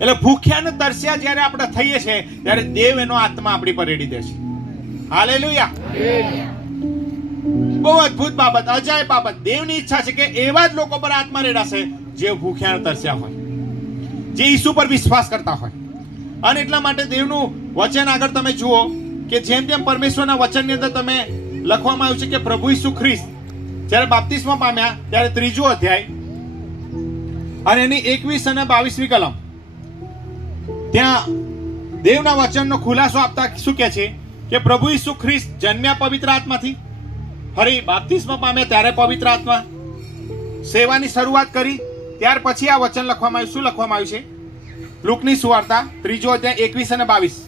એટલે ભૂખ્યા ને તરસ્યા જ્યારે આપણે થઈએ છીએ ત્યારે દેવ એનો આત્મા આપણી પર રેડી દે છે. હાલેલુયા. બહુ અદ્ભુત બાબત, અજાયબ બાબત. દેવની ઈચ્છા છે કે એવા જ લોકો પર આત્મા રેડાશે જે ભૂખ્યા ને તરસ્યા હોય. જે ઈસુ પર વિશ્વાસ કરતા હોય. અને એટલા માટે દેવનું વચન આગળ તમે જુઓ કે જેમ જેમ પરમેશ્વરના વચનની અંદર તમે લખવામાં આવ્યું છે કે પ્રભુ ઈસુ ખ્રિસ્ત જ્યારે બાપ્તિસ્મા પામ્યા ત્યારે 3 અધ્યાય અને એની 21 અને 22મી કલમ, ત્યાં દેવના વચનનો ખુલાસો આપતા શું કહે છે કે પ્રભુ ઈસુ ખ્રિસ્ત જન્મ્યા પવિત્ર આત્માથી, ફરી બાપ્તિસ્મા પામ્યા ત્યારે પવિત્ર આત્મા, સેવાની શરૂઆત કરી ત્યાર પછી આ વચન લખવામાં આવ્યું. શું લખવામાં આવ્યું છે? લુકની સુવાર્તા 3 અધ્યાય 21 અને 22.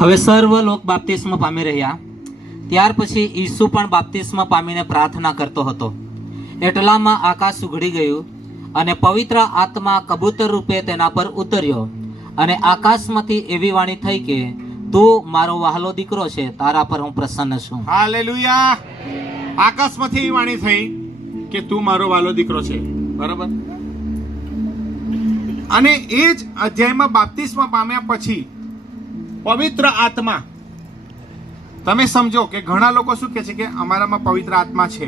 હવે સર્વ લોક બાપ્તિસ્મા પામી રહ્યા. ત્યાર પછી ઈસુ પણ બાપ્તિસ્મા પામીને પ્રાર્થના કરતો હતો. એટલામાં આકાશ ઉઘડી ગયું અને પવિત્ર આત્મા કબૂતર રૂપે તેના પર ઉતર્યો, અને આકાશમાંથી એવી વાણી થઈ કે તું મારો વહાલો દીકરો છે, તારા પર હું પ્રસન્ન છું. હાલેલુયા. આકાશમાંથી એવી વાણી થઈ કે તું મારો વાલો દીકરો છે. બરાબર. અને એ જ અધ્યાયમાં બાપ્તિસ્મા પામ્યા પછી પવિત્ર આત્મા, તમે સમજો કે ઘણા લોકો શું કહે છે કે અમારામાં પવિત્ર આત્મા છે.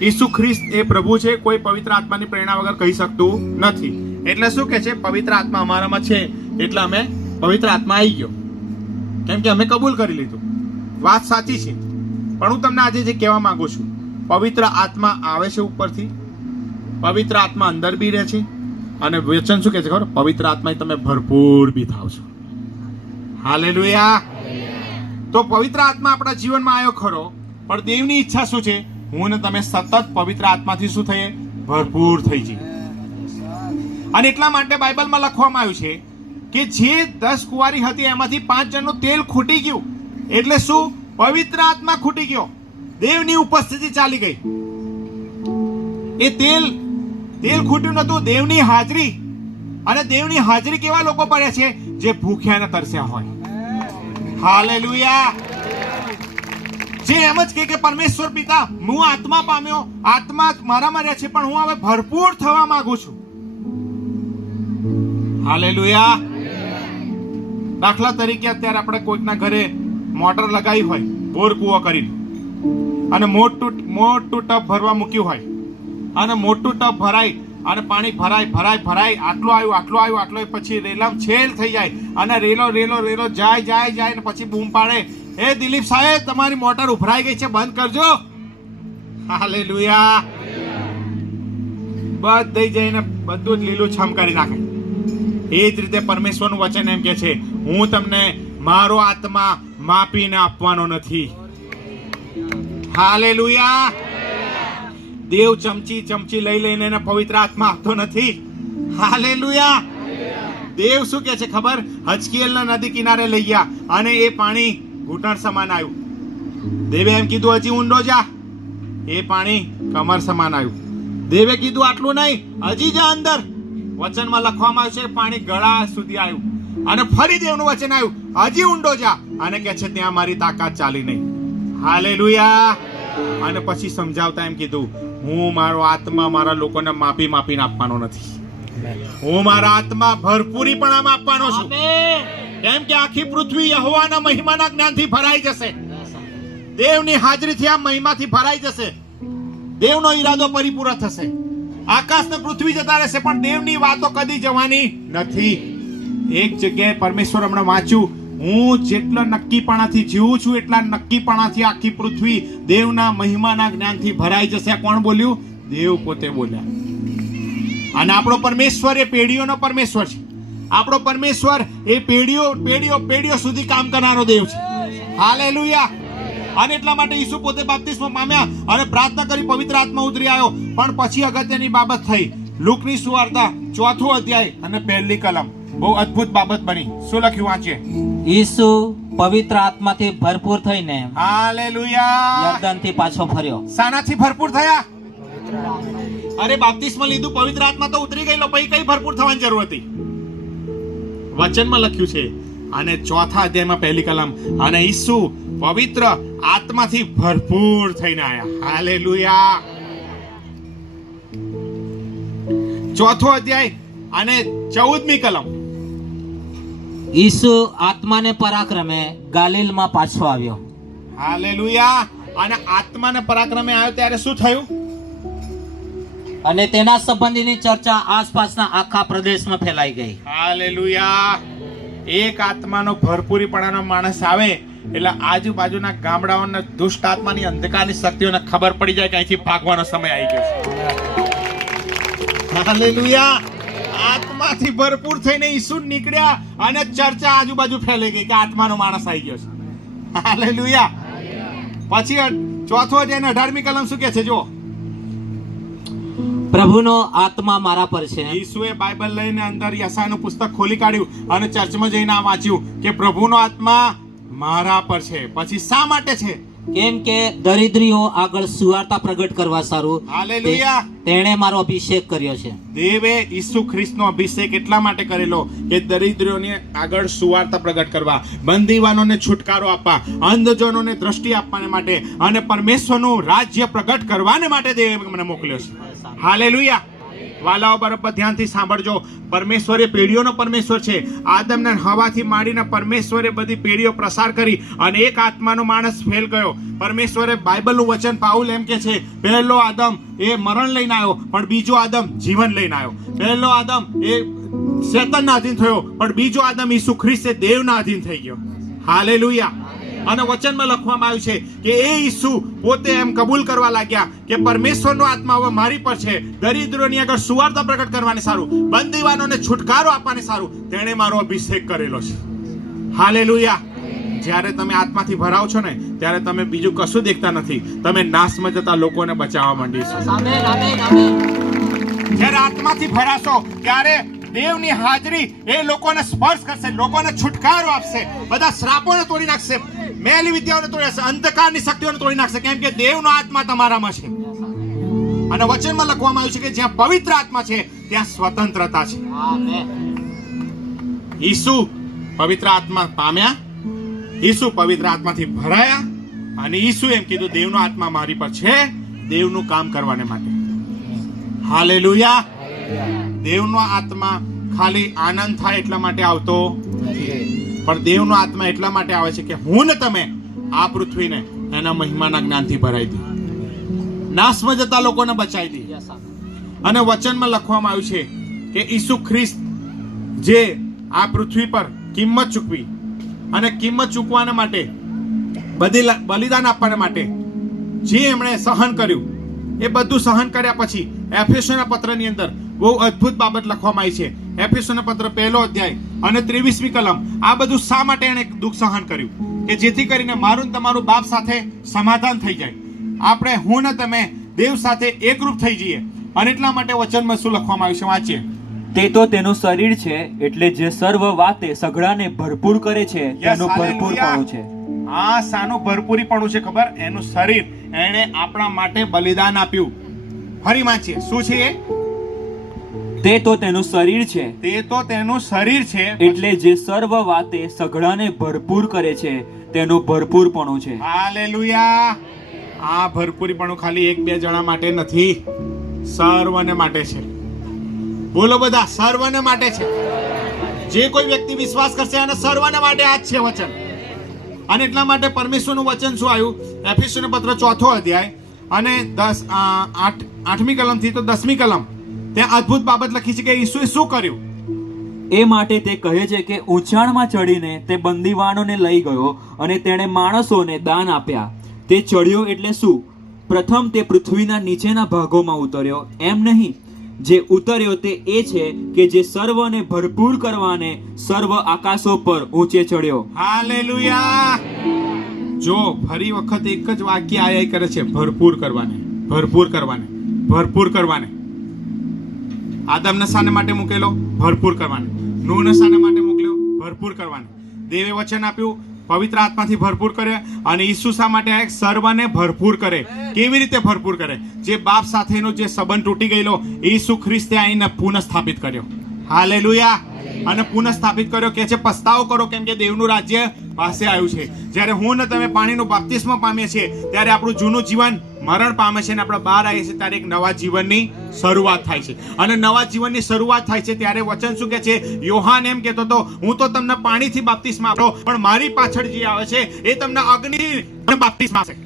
ઈસુ ખ્રિસ્ત એ પ્રભુ છે, કોઈ પવિત્ર આત્માની પ્રેરણા વગર કહી શકતું નથી. એટલે શું કહે છે? પવિત્ર આત્મા અમારામાં છે એટલે અમે પવિત્ર આત્મા આવી ગયો, કેમ કે અમે કબૂલ કરી લીધું. વાત સાચી છે, પણ હું તમને આજે જે કહેવા માંગુ છું, પવિત્ર આત્મા આવે છે ઉપરથી, પવિત્ર આત્મા અંદર બી રહે છે, અને વચન શું કહે છે ખબર? પવિત્ર આત્મા તમે ભરપૂર બી થાવ છો. હાલેલુયા. તો પવિત્ર આત્મા આપણા જીવનમાં આવ્યો ખરો, પણ દેવની ઈચ્છા શું છે? હું ને તમે સતત પવિત્ર આત્માથી શું થઈએ? ભરપૂર થઈ જઈએ. અને એટલા માટે બાઇબલમાં લખવામાં આવ્યું છે કે જે 10 કુંવારી હતી એમાંથી 5 જણનું તેલ ખૂટી ગયું. એટલે શું? પવિત્ર આત્મા ખૂટી ગયો, દેવની ઉપસ્થિતિ ચાલી ગઈ. એ તેલ ખૂટ્યું નતું, દેવની હાજરી. અને દેવની હાજરી કેવા લોકો પડે છે? જે ભૂખ્યા ને તરસ્યા હોય. હાલેલુયા. જે એમ જ કહે કે પરમેશ્વર પિતા, હું આત્મા પામ્યો, આત્મા મારામાં રહે છે, પણ હું હવે ભરપૂર થવા માંગુ છું. હાલેલુયા. દાખલા તરીકે અત્યારે આપણે કોઈકના ઘરે મોટર લગાવી હોય, બોર કૂવો કરીને, અને મોટું ટબ ભરવા મૂક્યું હોય, અને મોટું ટબ ભરાય અને પાણી ભરાય, આટલું આવ્યું, પછી રેલામ છેલ થઈ જાય, અને રેલો જાય ને પછી બૂમ પાડે, એ દિલીપ સાહેબ તમારી મોટર ઉભરાઈ ગઈ છે, બંધ કરજો. હાલેલુયા. બધે જઈને બધું જ લીલું છમ કરી નાખે. એ જ રીતે પરમેશ્વરનું વચન એમ કે છે, હું તમને મારો આત્મા માપીને આપવાનો નથી. હાલેલુયા. દેવ ચમચી લઈને એને પવિત્ર આત્મા આપતો નથી. હાલેલુયા. દેવ શું કે છે ખબર? હજકીએલના નદી કિનારે લઈ ગયા અને એ પાણી ઘૂંટણ સમાન આવ્યું. દેવે એમ કીધું હજી ઊંડો જા, એ પાણી કમર સમાન આવ્યું. દેવે કીધું આટલું નહીં, હજી જા અંદર. વચનમાં લખવામાં આવ્યું છે પાણી ગળા સુધી આવ્યું. અને ફરી દેવનું વચન આવ્યું, હજી ઊંડો જા, અને કે છે ત્યાં મારી તાકાત ચાલી નહીં. હાલેલુયા. અને પછી સમજાવતા એમ કીધું, હું મારો આત્મા મારા લોકોને માપીને આપવાનો નથી. હું મારા આત્મા ભરપૂરીપણામાં આપવાનો છું. કેમ કે આખી પૃથ્વી યહોવાના મહિમાના જ્ઞાનથી ભરાઈ જશે. દેવની હાજરીથી આ મહિમાથી ભરાઈ જશે. દેવનો ઈરાદો પરિપૂર્ણ થશે. આકાશ ને પૃથ્વી જતા રહેશે, પણ દેવની વાતો કદી જવાની નથી. એક જગ્યાએ પરમેશ્વર હમણાં વાંચ્યું, હું જેટલા નક્કીપણાથી જીવું છું એટલા નક્કીપણાથી આખી પૃથ્વી દેવના મહિમાના જ્ઞાનથી ભરાઈ જશે. કોણ બોલ્યું? દેવ પોતે બોલ્યા. અને આપણો પરમેશ્વર એ પેઢીઓનો પરમેશ્વર છે. આપણો પરમેશ્વર એ પેઢીઓ સુધી કામ કરનારો દેવ છે. હાલેલુયા. અને એટલા માટે ઈસુ પોતે બાપ્તિસ્મા પામ્યા અને પ્રાર્થના કરી, પવિત્ર આત્મા ઉતરી આવ્યો. પણ પછી અગત્યની બાબત થઈ. લુકની સુવાર્તા 4 અધ્યાય અને 1 કલમ, બહુ અદ્ભુત બાબત બની. શું લખ્યું? વાંચીએ. ઈસુ પવિત્ર આત્માથી ભરપૂર થઈને હાલેલુયા યર્દનથી પાછો ફર્યો. શાનાથી ભરપૂર થયા? અરે બાપ્તિસ્મા લીધું, પવિત્ર આત્મા તો ઉતરી ગયેલો, પછી કઈ ભરપૂર થવાની જરૂર હતી? વચનમાં લખ્યું છે. અને 4 અધ્યાયમાં 1 કલમ, અને ઈસુ પવિત્ર આત્માથી ભરપૂર થઈને આયા. હાલેલુયા. 4 અધ્યાય અને 14મી કલમ. ઈસુ આત્માને પરાક્રમે ગાલિલમાં પાછો આવ્યો. હાલેલુયા. અને આત્માને પરાક્રમે આવ્યો ત્યારે શું થયું? અને તેના સંબંધીની ચર્ચા આસપાસના આખા પ્રદેશમાં ફેલાઈ ગઈ. હાલેલુયા. એક આત્માનો ભરપૂરીપણાનો માણસ આવે એટલે આજુબાજુના ગામડાઓના દુષ્ટ આત્માની અંધકારની શક્તિઓને ખબર પડી જાય કે અહીંથી ભાગવાનો સમય આવી ગયો છે. હાલેલુયા. આત્માથી ભરપૂર થઈને ઈસુ નીકળ્યા અને ચર્ચા આજુબાજુ ફેલાઈ ગઈ કે આત્માનો માણસ આવી ગયો છે. હાલેલુયા. પછી ચોથો અધ્યાયનો 18મી કલમ શું કહે છે? જો, પ્રભુનો આત્મા મારા પર છે. ઈસુએ બાઇબલ લઈને અંદર યશાયાનું પુસ્તક ખોલી કાઢ્યું અને ચર્ચમાં જઈને આ વાંચ્યું કે પ્રભુનો આત્મા મારા પર છે. પછી શા માટે છે? કેમ કે દરિદ્રીઓ આગળ સુવાર્તા પ્રગટ કરવા સારું હાલેલુયા. તેણે મારો અભિષેક કર્યો છે. દેવે ઈસુ ખ્રિસ્તનો અભિષેક એટલા માટે કરેલો કે દરિદ્રોને આગળ સુવાર્તા પ્રગટ કરવા, બંદીવાનોને છુટકારો આપવા, અંધજનોને દ્રષ્ટિ આપવાને માટે અને પરમેશ્વરનું રાજ્ય પ્રગટ કરવાને માટે દેવે મને મોકલ્યો છે. હાલેલુયા. વાલાઓ બરાબર ધ્યાનથી સાંભળજો. પરમેશ્વર એ પેઢીઓનો પરમેશ્વર છે. આદમને હવાથી માંડીને પરમેશ્વરે બધી પેઢીઓ પ્રસાર કરી અને એક આત્માનો માણસ ફેલ ગયો. પરમેશ્વરે બાઇબલનું વચન પાઉલ એમ કે છે, પહેલો આદમ એ મરણ લઈને આવ્યો પણ બીજો આદમ જીવન લઈને આવ્યો. પહેલો આદમ એ શેતાનના અધીન થયો પણ બીજો આદમ ઈસુ ખ્રિસ્ત એ દેવના અધીન થઈ ગયો. હાલેલુયા. અને વચનમાં લખવામાં આવ્યું છે કે એ ઈસુ પોતે એમ કબૂલ કરવા લાગ્યા કે પરમેશ્વરનો આત્મા હવે મારી પર છે. દરિદ્રોની આગળ સુવાર્તા પ્રગટ કરવાની સારું, બંદીવાનોને છુટકારો આપવાની સારું તેણે મારો અભિષેક કરેલો છે. હાલેલુયા. જ્યારે તમે આત્માથી ભરાવ છો ને ત્યારે તમે બીજું કશું દેખતા નથી, તમે નાશમાં જતા લોકોને બચાવવા માંડીશો. જ્યારે આત્માથી ભરાશો ત્યારે દેવની હાજરી એ લોકોને સ્પર્શ કરશે, લોકોને છુટકારો આપશે, બધા શ્રાપોને તોડી નાખશે, મેલી વિદ્યાઓને તોડી નાખશે, અંધકારની શક્તિઓને તોડી નાખશે, કેમ કે દેવનો આત્મા તમારામાં છે. અને વચનમાં લખવામાં આવ્યું છે કે જ્યાં પવિત્ર આત્મા છે ત્યાં સ્વતંત્રતા છે. ઈસુ પવિત્ર આત્મા પામ્યા, ઈસુ પવિત્ર આત્માથી ભરાયા અને ઈસુ એમ કીધું દેવનો આત્મા મારી પર છે દેવનું કામ કરવાને માટે. હાલેલુયા. દેવનો આત્મા ખાલી આનંદ થાય એટલા માટે આવતો નથી, પણ દેવનો આત્મા એટલા માટે આવે છે કે હું ને તમે આ પૃથ્વીને એના મહિમાના જ્ઞાનથી ભરાઈ દઈએ, નાશમાં જતા લોકોને બચાવી દઈએ. અને વચનમાં લખવામાં આવ્યું છે કે ઈસુ ખ્રિસ્ત જે આ પૃથ્વી પર કિંમત ચૂકવી અને કિંમત ચૂકવાના માટે બલિદાન આપવાના માટે જે એમણે સહન કર્યું એ બધું સહન કર્યા પછી એફેસોના પત્રની અંદર બહુ અદ્ભુત બાબત લખવામાં આવી છે. એફેસોના પત્ર 1લો અધ્યાય અને 23મી કલમ. આ બધું શા માટે એણે દુઃખ સહન કર્યું? કે જેથી કરીને મારું ને તમારું બાપ સાથે સમાધાન થઈ જાય, આપણે હું ને તમે દેવ સાથે એકરૂપ થઈ જઈએ. અને એટલા માટે વચનમાં શું લખવામાં આવ્યું છે? વાંચીએ. તે તો તેનું શરીર છે, એટલે જે સર્વ વાતે સઘળાને ભરપૂર કરે છે તેનું ભરપૂરપણું છે. આ સાનું ભરપૂરીપણું છે ખબર? એનું શરીર એણે આપણા માટે બલિદાન આપ્યું. ફરી વાંચીએ. શું છે એ? તે તો તેનું શરીર છે, તે તો તેનું શરીર છે, એટલે જે સર્વ વાતે સઘળાને ભરપૂર કરે છે તેનું ભરપૂરપણું છે. હાલેલુયા. આ ભરપૂરીપણું ખાલી 1-2 જણા માટે નથી, સર્વને માટે છે. બોલો બધા, સર્વને માટે છે. જે કોઈ વ્યક્તિ વિશ્વાસ કરશે અને સર્વને માટે આ જ છે વચન. અને એટલા માટે પરમેશ્વરનું વચન શું આવ્યું? એફેસોના પત્ર 4થો અધ્યાય અને 8મી કલમથી તો 10મી કલમ ત્યાં અદ્ભુત બાબત લખી છે કે ઈસુએ શું કર્યું. એ માટે તે કહે છે કે ઊંચાણમાં ચડીને તે બંદીવાનોને લઈ ગયો અને તેણે માણસોને દાન આપ્યા. તે ચડ્યો એટલે શું? પ્રથમ તે પૃથ્વીના નીચેના ભાગોમાં ઉતર્યો એમ નહીં, જે ઉતર્યો તે એ છે કે જે સર્વને ભરપૂર કરવાને સર્વ આકાશો પર ઊંચે ચડ્યો. હાલેલુયા. જો ફરી વખત એક જ વાક્ય આયા કરે છે, ભરપૂર કરવાને, ભરપૂર કરવાને, ભરપૂર કરવાને. આદમને શાને માટે મૂકેલો? ભરપૂર કરવાને. નૂહને શાને માટે મોકલ્યો? ભરપૂર કરવાને. દેવે વચન આપ્યું, પવિત્ર આત્માથી ભરપૂર કરે. અને ઈસુ શા માટે આયા? સર્વને ભરપૂર કરે. કેવી રીતે ભરપૂર કરે? જે બાપ સાથેનો જે સંબંધ તૂટી ગયેલો ઈસુ ખ્રિસ્તે આવીને પુનઃ સ્થાપિત કર્યો. હાલેલુયા. અને પુનઃ સ્થાપિત કર્યો કે છે પસ્તાવો કરો, કેમ કે દેવનું રાજ્ય પાસે આવ્યું છે. જ્યારે હું ને તમે પાણીનું બાપ્તિસ્મ પામીએ છીએ ત્યારે આપણું જૂનું જીવન મરણ પામે છે અને આપણે બહાર આવીએ છીએ ત્યારે એક નવા જીવનની શરૂઆત થાય છે. અને નવા જીવનની શરૂઆત થાય છે ત્યારે વચન શું કહે છે? યોહાન એમ કહેતો હતો, હું તો તમને પાણીથી બાપ્તિસ્મ આપો, પણ મારી પાછળ જે આવે છે એ તમને અગ્નિ બાપ્તિસ્મા આપશે.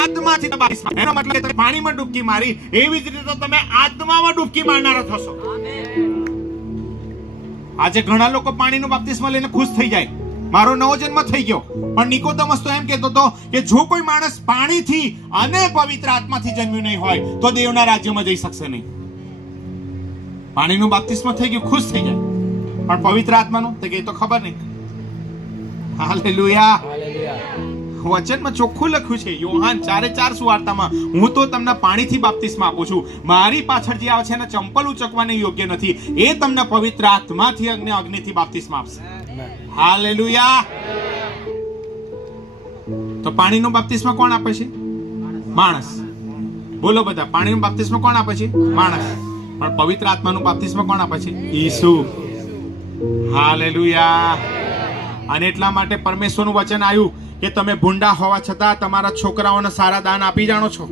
આત્માથી બાપ્તિસ્મા. એનો મતલબ કે તમે પાણીમાં ડૂબકી મારી, એવી જ રીતે તમે આત્મામાં ડૂબકી મારનારા થશો. આજે ઘણા લોકો પાણીનું બાપ્તિસ્મા લઈને ખુશ થઈ જાય, મારો નવો જન્મ થઈ ગયો. પણ નિકોદેમસ તો એમ કહેતો હતો કે જો કોઈ માણસ પાણીથી અને પવિત્ર આત્માથી જન્મ્યું નહીં હોય તો દેવના રાજ્યમાં જઈ શકશે નહીં. પાણીનું બાપ્તિસ્મા થઈ ગયું, ખુશ થઈ જાય, પણ પવિત્ર આત્માનું તો કે તો ખબર નહીં. હાલેલુયા. વચનમાં ચોખ્ખું લખ્યું છે, યોહાન 4:4 સુવાર્તામાં, હું તો તમને પાણીથી બાપ્તિસ્મા આપું છું, મારી પાછળ જે આવે છે એને ચંપલ ઉચકવાને યોગ્ય નથી, એ તમને પવિત્ર આત્માથી અને અગ્નિથી બાપ્તિસ્મા આપશે. હાલેલુયા. તો પાણીનું બાપ્તિસ્મા કોણ આપે છે? માણસ. બોલો બધા, પાણીનું બાપ્તિસ્મા કોણ આપે છે? માણસ. પણ પવિત્ર આત્માનું બાપ્તિસ્મા કોણ આપે છે? ઈસુ. હાલેલુયા. અને એટલા માટે પરમેશ્વરનું વચન આવ્યું કે તમે ભૂંડા હોવા છતાં તમારા છોકરાઓને સારા દાન આપી જાણો છો,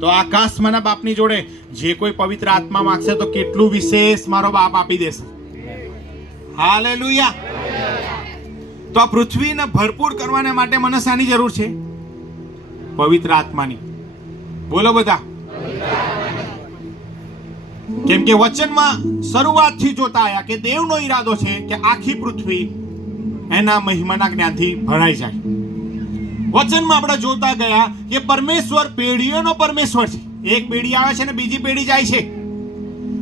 તો આકાશમાંના બાપની જોડે જે કોઈ પવિત્ર આત્મા માંગશે તો કેટલું વિશેષ મારો બાપ આપી દેશે. હાલેલુયા. તો આ પૃથ્વીને ભરપૂર કરવાને માટે મને શાની જરૂર છે? પવિત્ર આત્માની. બોલો બધા. કેમ કે વચનમાં શરૂઆતથી જોતા આયા કે દેવનો ઈરાદો છે કે આખી પૃથ્વી એના મહિમાના જ્ઞાનથી ભરાઈ જાય. વચનમાં આપણે જોતા ગયા કે પરમેશ્વર પેઢીઓનો પરમેશ્વર છે. એક પેઢી આવે છે ને બીજી પેઢી જાય છે,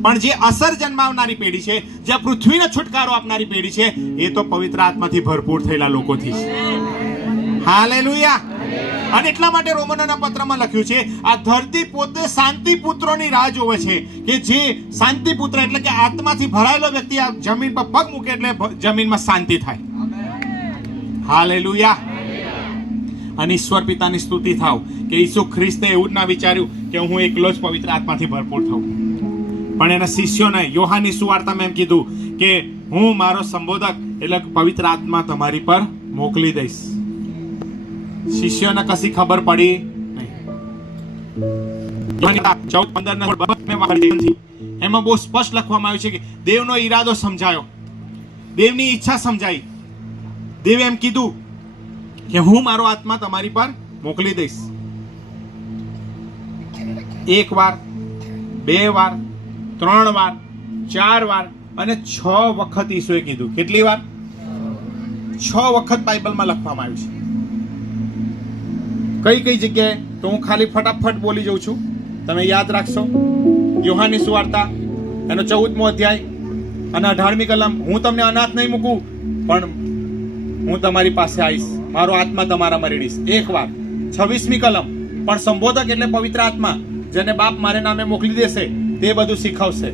પણ જે અસર જન્માવનારી પેઢી છે, જે પૃથ્વીને છુટકારો આપનારી પેઢી છે, એ તો પવિત્ર આત્માથી ભરપૂર થયેલા લોકોથી છે. હાલેલુયા. અને એટલા માટે રોમનોના પત્રમાં લખ્યું છે, આ ધરતી પોતે શાંતિ પુત્રોની રાહ જોવે છે કે જે શાંતિ પુત્ર એટલે કે આત્માથી ભરાયેલો વ્યક્તિ આ જમીન પર પગ મૂકે એટલે જમીનમાં શાંતિ થાય. હાલેલુયા. અને ઈશ્વર પિતાની સ્તુતિ થાવ કે ઈસુ ખ્રિસ્તે એવું જ ના વિચાર્યું કે હું એકલો જ પવિત્ર આત્માથી ભરપૂર થઉં, પણ એના શિષ્યોને યોહાનની સુવાર્તામાં એમ કીધું કે હું મારો સંબોધક એટલે પવિત્ર આત્મા તમારી પર મોકલી દઈશ. શિષ્યોને કશી ખબર પડી નહીં. એમાં બહુ સ્પષ્ટ લખવામાં આવ્યું છે કે દેવનો ઈરાદો સમજાયો, દેવની ઈચ્છા સમજાઈ. દેવે એમ કીધું કે હું મારો આત્મા તમારી પર મોકલી દઈશ. 1 વાર, 2 વાર, 3 વાર, 4 વાર અને 6 વખત ઈસુએ કીધું. કેટલી વાર? 6 વખત બાઇબલમાં લખવામાં આવ્યું છે. કઈ કઈ જગ્યાએ તો હું ખાલી ફટાફટ બોલી જઉં છું, તમે યાદ રાખશો. યોહાનની સુવાર્તા એનો 14મો અધ્યાય અને 18મી કલમ, હું તમને અનાથ નહીં મૂકું પણ હું તમારી પાસે આવીશ, મારો આત્મા તમારામાં રેડીશ. 1 વાર. 26મી કલમ, પણ સંબોધક એટલે પવિત્ર આત્મા જેને બાપ મારે નામે મોકલી દેશે તે બધું શીખવશે.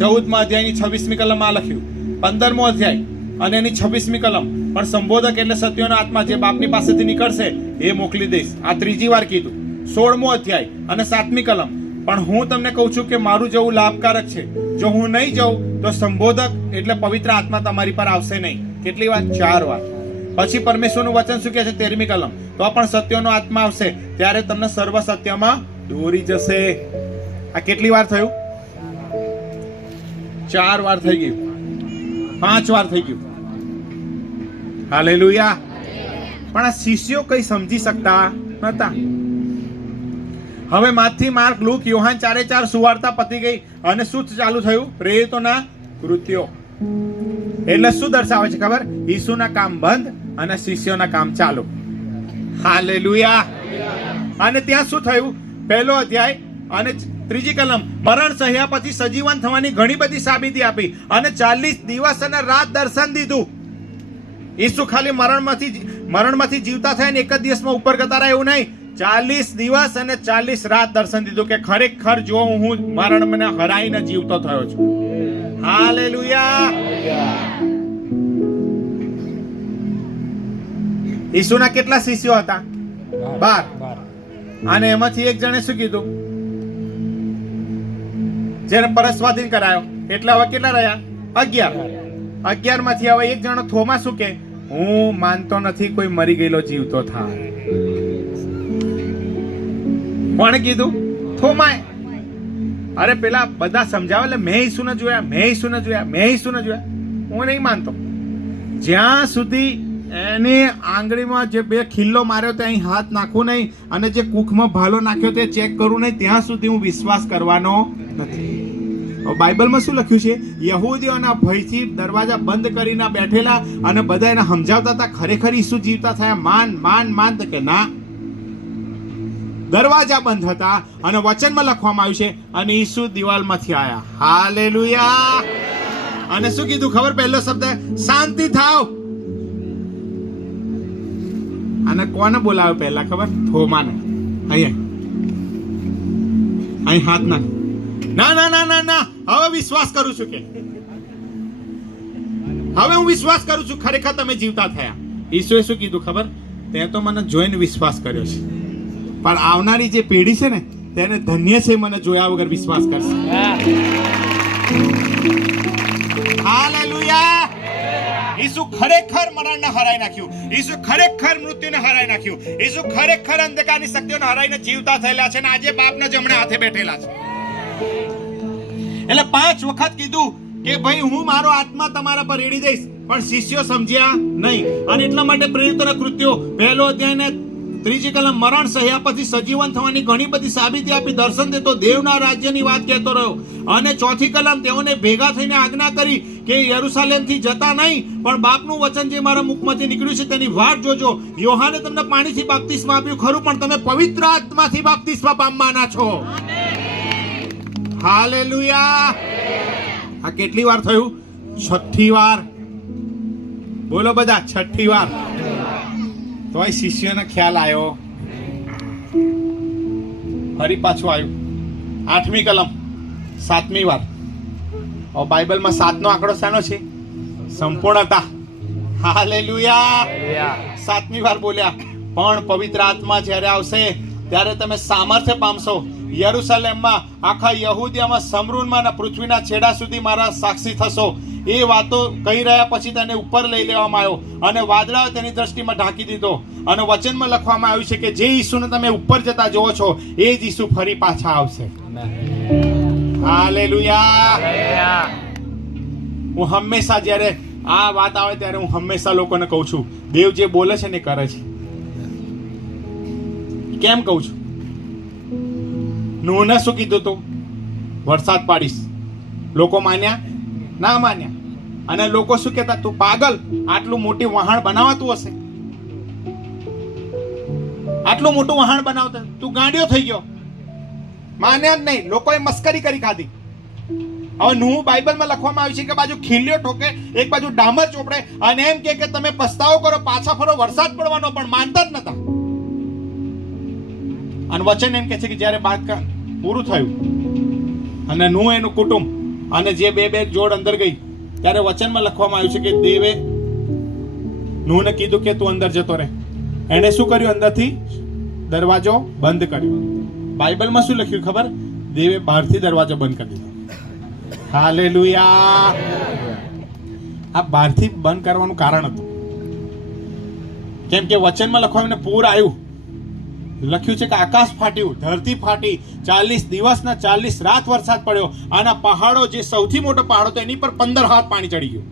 14મા અધ્યાયની 26મી કલમમાં લખ્યું. 15મો અધ્યાય અને એની 26મી કલમ, પણ સંબોધક એટલે સત્યનો આત્મા જે બાપની પાસેથી નીકળશે એ મોકલી દઈશ. આ 3જી વાર કીધું. 16મો અધ્યાય અને 7મી કલમ, પણ હું તમને કહું છું કે મારું જવું લાભકારક છે, જો હું નહીં જાઉં તો સંબોધક એટલે પવિત્ર આત્મા તમારી પર આવશે નહીં. કેટલી વાર? 4 વાર. પછી પરમેશ્વરનું વચન શું કહે છે? 13મી કલમ, તો પણ સત્યનો આત્મા આવશે ત્યારે તમને સર્વ સત્યમાં દોરી જશે. આ કેટલી વાર થયું? 4 વાર થઈ ગયું, 5 વાર થઈ ગયું. હાલેલુયા. પણ આ શિષ્યો કઈ સમજી શકતા નતા. હવે માથી માર્ક, લૂક, યોહાન 4:4 સુવાર્તા પતી ગઈ અને શું ચાલુ થયું? પ્રેરિતોના કૃત્યો. એટલે શું દર્શાવે છે ખબર? ઈસુના કામ બંધ અને શિષ્યોના કામ ચાલુ. હાલેલુયા. અને ત્યાં શું થયું? 1લો અધ્યાય અને 3જી કલમ, મરણ સહ્યા પછી સજીવન થવાની ઘણી બધી સાબિતી આપી અને 40 દિવસ અને રાત દર્શન દીધું. ઈસુ ખાલી મરણમાંથી જીવતા થયા ને એક જ દિવસમાં ઉપર જતા રહ્યા એવું નહીં. 40 દિવસ અને 40 રાત દર્શન દીધું કે ખરેખર જો હું મરણને હરાઈને જીવતો થયો છું. હાલેલુયા. ઈસુના કેટલા શિષ્યો હતા? 12. અને એમાંથી એક જણે શું કીધું? જેને પરસ્વાધીન કરાયો. એટલે હવે કેટલા રહ્યા? 11. 11 માંથી હવે એક જણો થોમા શું કે? હું માનતો નથી કોઈ મરી ગયેલો જીવતો થાય. કોણે કીધું? થોમાએ. અરે પેલા બધા સમજાવે એટલે મેં ઈસુને જોયા, મેં ઈસુને જોયા, મેં ઈસુને જોયા. હું નહીં માનતો. જ્યાં સુધી એની આંગળીમાં જે બે ખિલ્લો માર્યો તે અહીં હાથ નાખવું નહીં, અને જે કુખમાં ભાલો નાખ્યો તે ચેક કરવું નહીં, ત્યાં સુધી હું વિશ્વાસ કરવાનો નથી. બાઇબલમાં શું લખ્યું છે? યહૂદીઓના ભયથી દરવાજા બંધ કરીને બેઠેલા અને બધા એને સમજાવતા હતા. ખરેખર ઈસુ જીવતા થયા? માન તો કે ના, દરવાજા બંધ હતા અને વચનમાં લખવામાં આવ્યું છે અને ઈસુ દિવાલમાંથી આયા. હાલેલુયા. અને શું કીધું ખબર? પહેલો શબ્દ શાંતિ થાવ. અને કોને બોલાવ્યો પહેલા ખબર? થોમાને. અહીં હાથ નાખ. ના, હવે વિશ્વાસ કરું છું કે હવે હું વિશ્વાસ કરું છું ખરેખર તમે જીવતા થયા. ઈસુએ શું કીધું ખબર? તે તો મને જોઈને વિશ્વાસ કર્યો છે, પણ આવનારી જે પેઢી છે ને તેને ધન્ય છે મને જોયા વગર વિશ્વાસ કરશે. હાલેલુયા. ઈસુ ખરેખર મરણને હરાઈ નાખ્યું. ઈસુ ખરેખર મૃત્યુને હરાઈ નાખ્યું. ઈસુ ખરેખર અંધકારની શક્તિઓને હરાઈને જીવતા થયેલા છે અને આજે બાપના જમણે હાથે બેઠેલા છે. એટલે 5 વખત કીધું કે ભાઈ હું મારો આત્મા તમારા પર રેડી દઈશ, પણ શિષ્યો સમજ્યા નહીં. અને એટલા માટે પ્રેરિતોના કૃત્યો 1 અધ્યાય ને 3 કલમ મરણ સહ્યા પછી સજીવન થવાની ઘણી બધી સાબિતી આપી દર્શન દેતો દેવના રાજ્યની વાત કહેતો રહ્યો. અને 4 કલમ તેઓને ભેગા થઈને આજ્ઞા કરી કે યરુશલેમથી જતા નહીં, પણ બાપનું વચન જે મારા મુખમાંથી નીકળ્યું છે તેની વાટ જોજો. યોહાને તમને પાણીથી બાપ્તિસ્મા આપ્યું ખરું, પણ તમે પવિત્ર આત્માથી બાપ્તિસ્મા પામવાના છો. હાલેલુયા. આ કેટલી વાર થયું? 6ઠ્ઠી વાર. બોલો બધા, 6ઠ્ઠી વાર. તોય શિષ્યોને ખ્યાલ આવ્યો, ફરી પાછું આવ્યું. 8મી કલમ 7મી વાર. બાઇબલમાં 7નો આંકડો શાનો છે? સંપૂર્ણતા. હાલેલુયા. 7મી વાર બોલ્યા, પણ પવિત્ર આત્મા જ્યારે આવશે ત્યારે તમે સામર્થ્ય પામશો. યરુશલેમમાં, આખા યહૂદિયામાં, સમરૂનમાં અને પૃથ્વીના છેડા સુધી મારા સાક્ષી થશો. એ વાતો કહી રહ્યા પછી તેને ઉપર લઈ લેવામાં આવ્યો અને વાદળાએ તેની દ્રષ્ટિમાં ઢાંકી દીધો. અને વચનમાં લખવામાં આવ્યું છે કે જે ઈસુને તમે ઉપર જતા જોવો છો એ જ ઈસુ ફરી પાછા આવશે. હાલેલુયા. હું હંમેશા જ્યારે આ વાત આવે ત્યારે હું હંમેશા લોકોને કહું છું, દેવ જે બોલે છે ને કરે છે. કેમ કહું છું? નૂહને શું કીધું તું? વરસાદ પાડીશ. લોકો માન્યા? ના માન્યા. અને લોકો શું કહેતા? તું પાગલ, આટલું મોટી વહાણ બનાવાતું હશે, આટલું મોટું વહાણ બનાવતા તું ગાંડિયો થઈ ગયો. માન્યા જ નહીં, લોકોએ મસ્કરી કરી ખાધી. હવે નૂહ બાઇબલમાં લખવામાં આવ્યું છે કે બાજુ ખીલ્યો ઠોકે, એક બાજુ ડામર ચોપડે અને એમ કે તમે પસ્તાવો કરો, પાછા ફરો, વરસાદ પડવાનો, પણ માનતા જ નતા. અને વચન એમ કે છે કે જ્યારે બાદશાહ પૂરું થયું અને નૂહ એનું કુટુંબ અને જે બે જોડ અંદર ગઈ ત્યારે વચનમાં લખવામાં આવ્યું છે કે દેવે નૂહને કીધું કે તું અંદર જતો રહે. એણે શું કર્યું? અંદરથી દરવાજો બંધ કર્યો. બાઇબલમાં શું લખ્યું ખબર? દેવે બહારથી દરવાજો બંધ કરી દીધો. હાલેલુયા. આ બહારથી બંધ કરવાનું કારણ હતું કેમ કે વચનમાં લખવામાં પૂર આવ્યું. લખ્યું છે કે આકાશ ફાટ્યું, ધરતી ફાટી, 40 દિવસ ને 40 રાત વરસાદ પડ્યો. આના પહાડો, જે સૌથી મોટો પહાડ હતો એની પર 15 હાથ પાણી ચડી ગયું.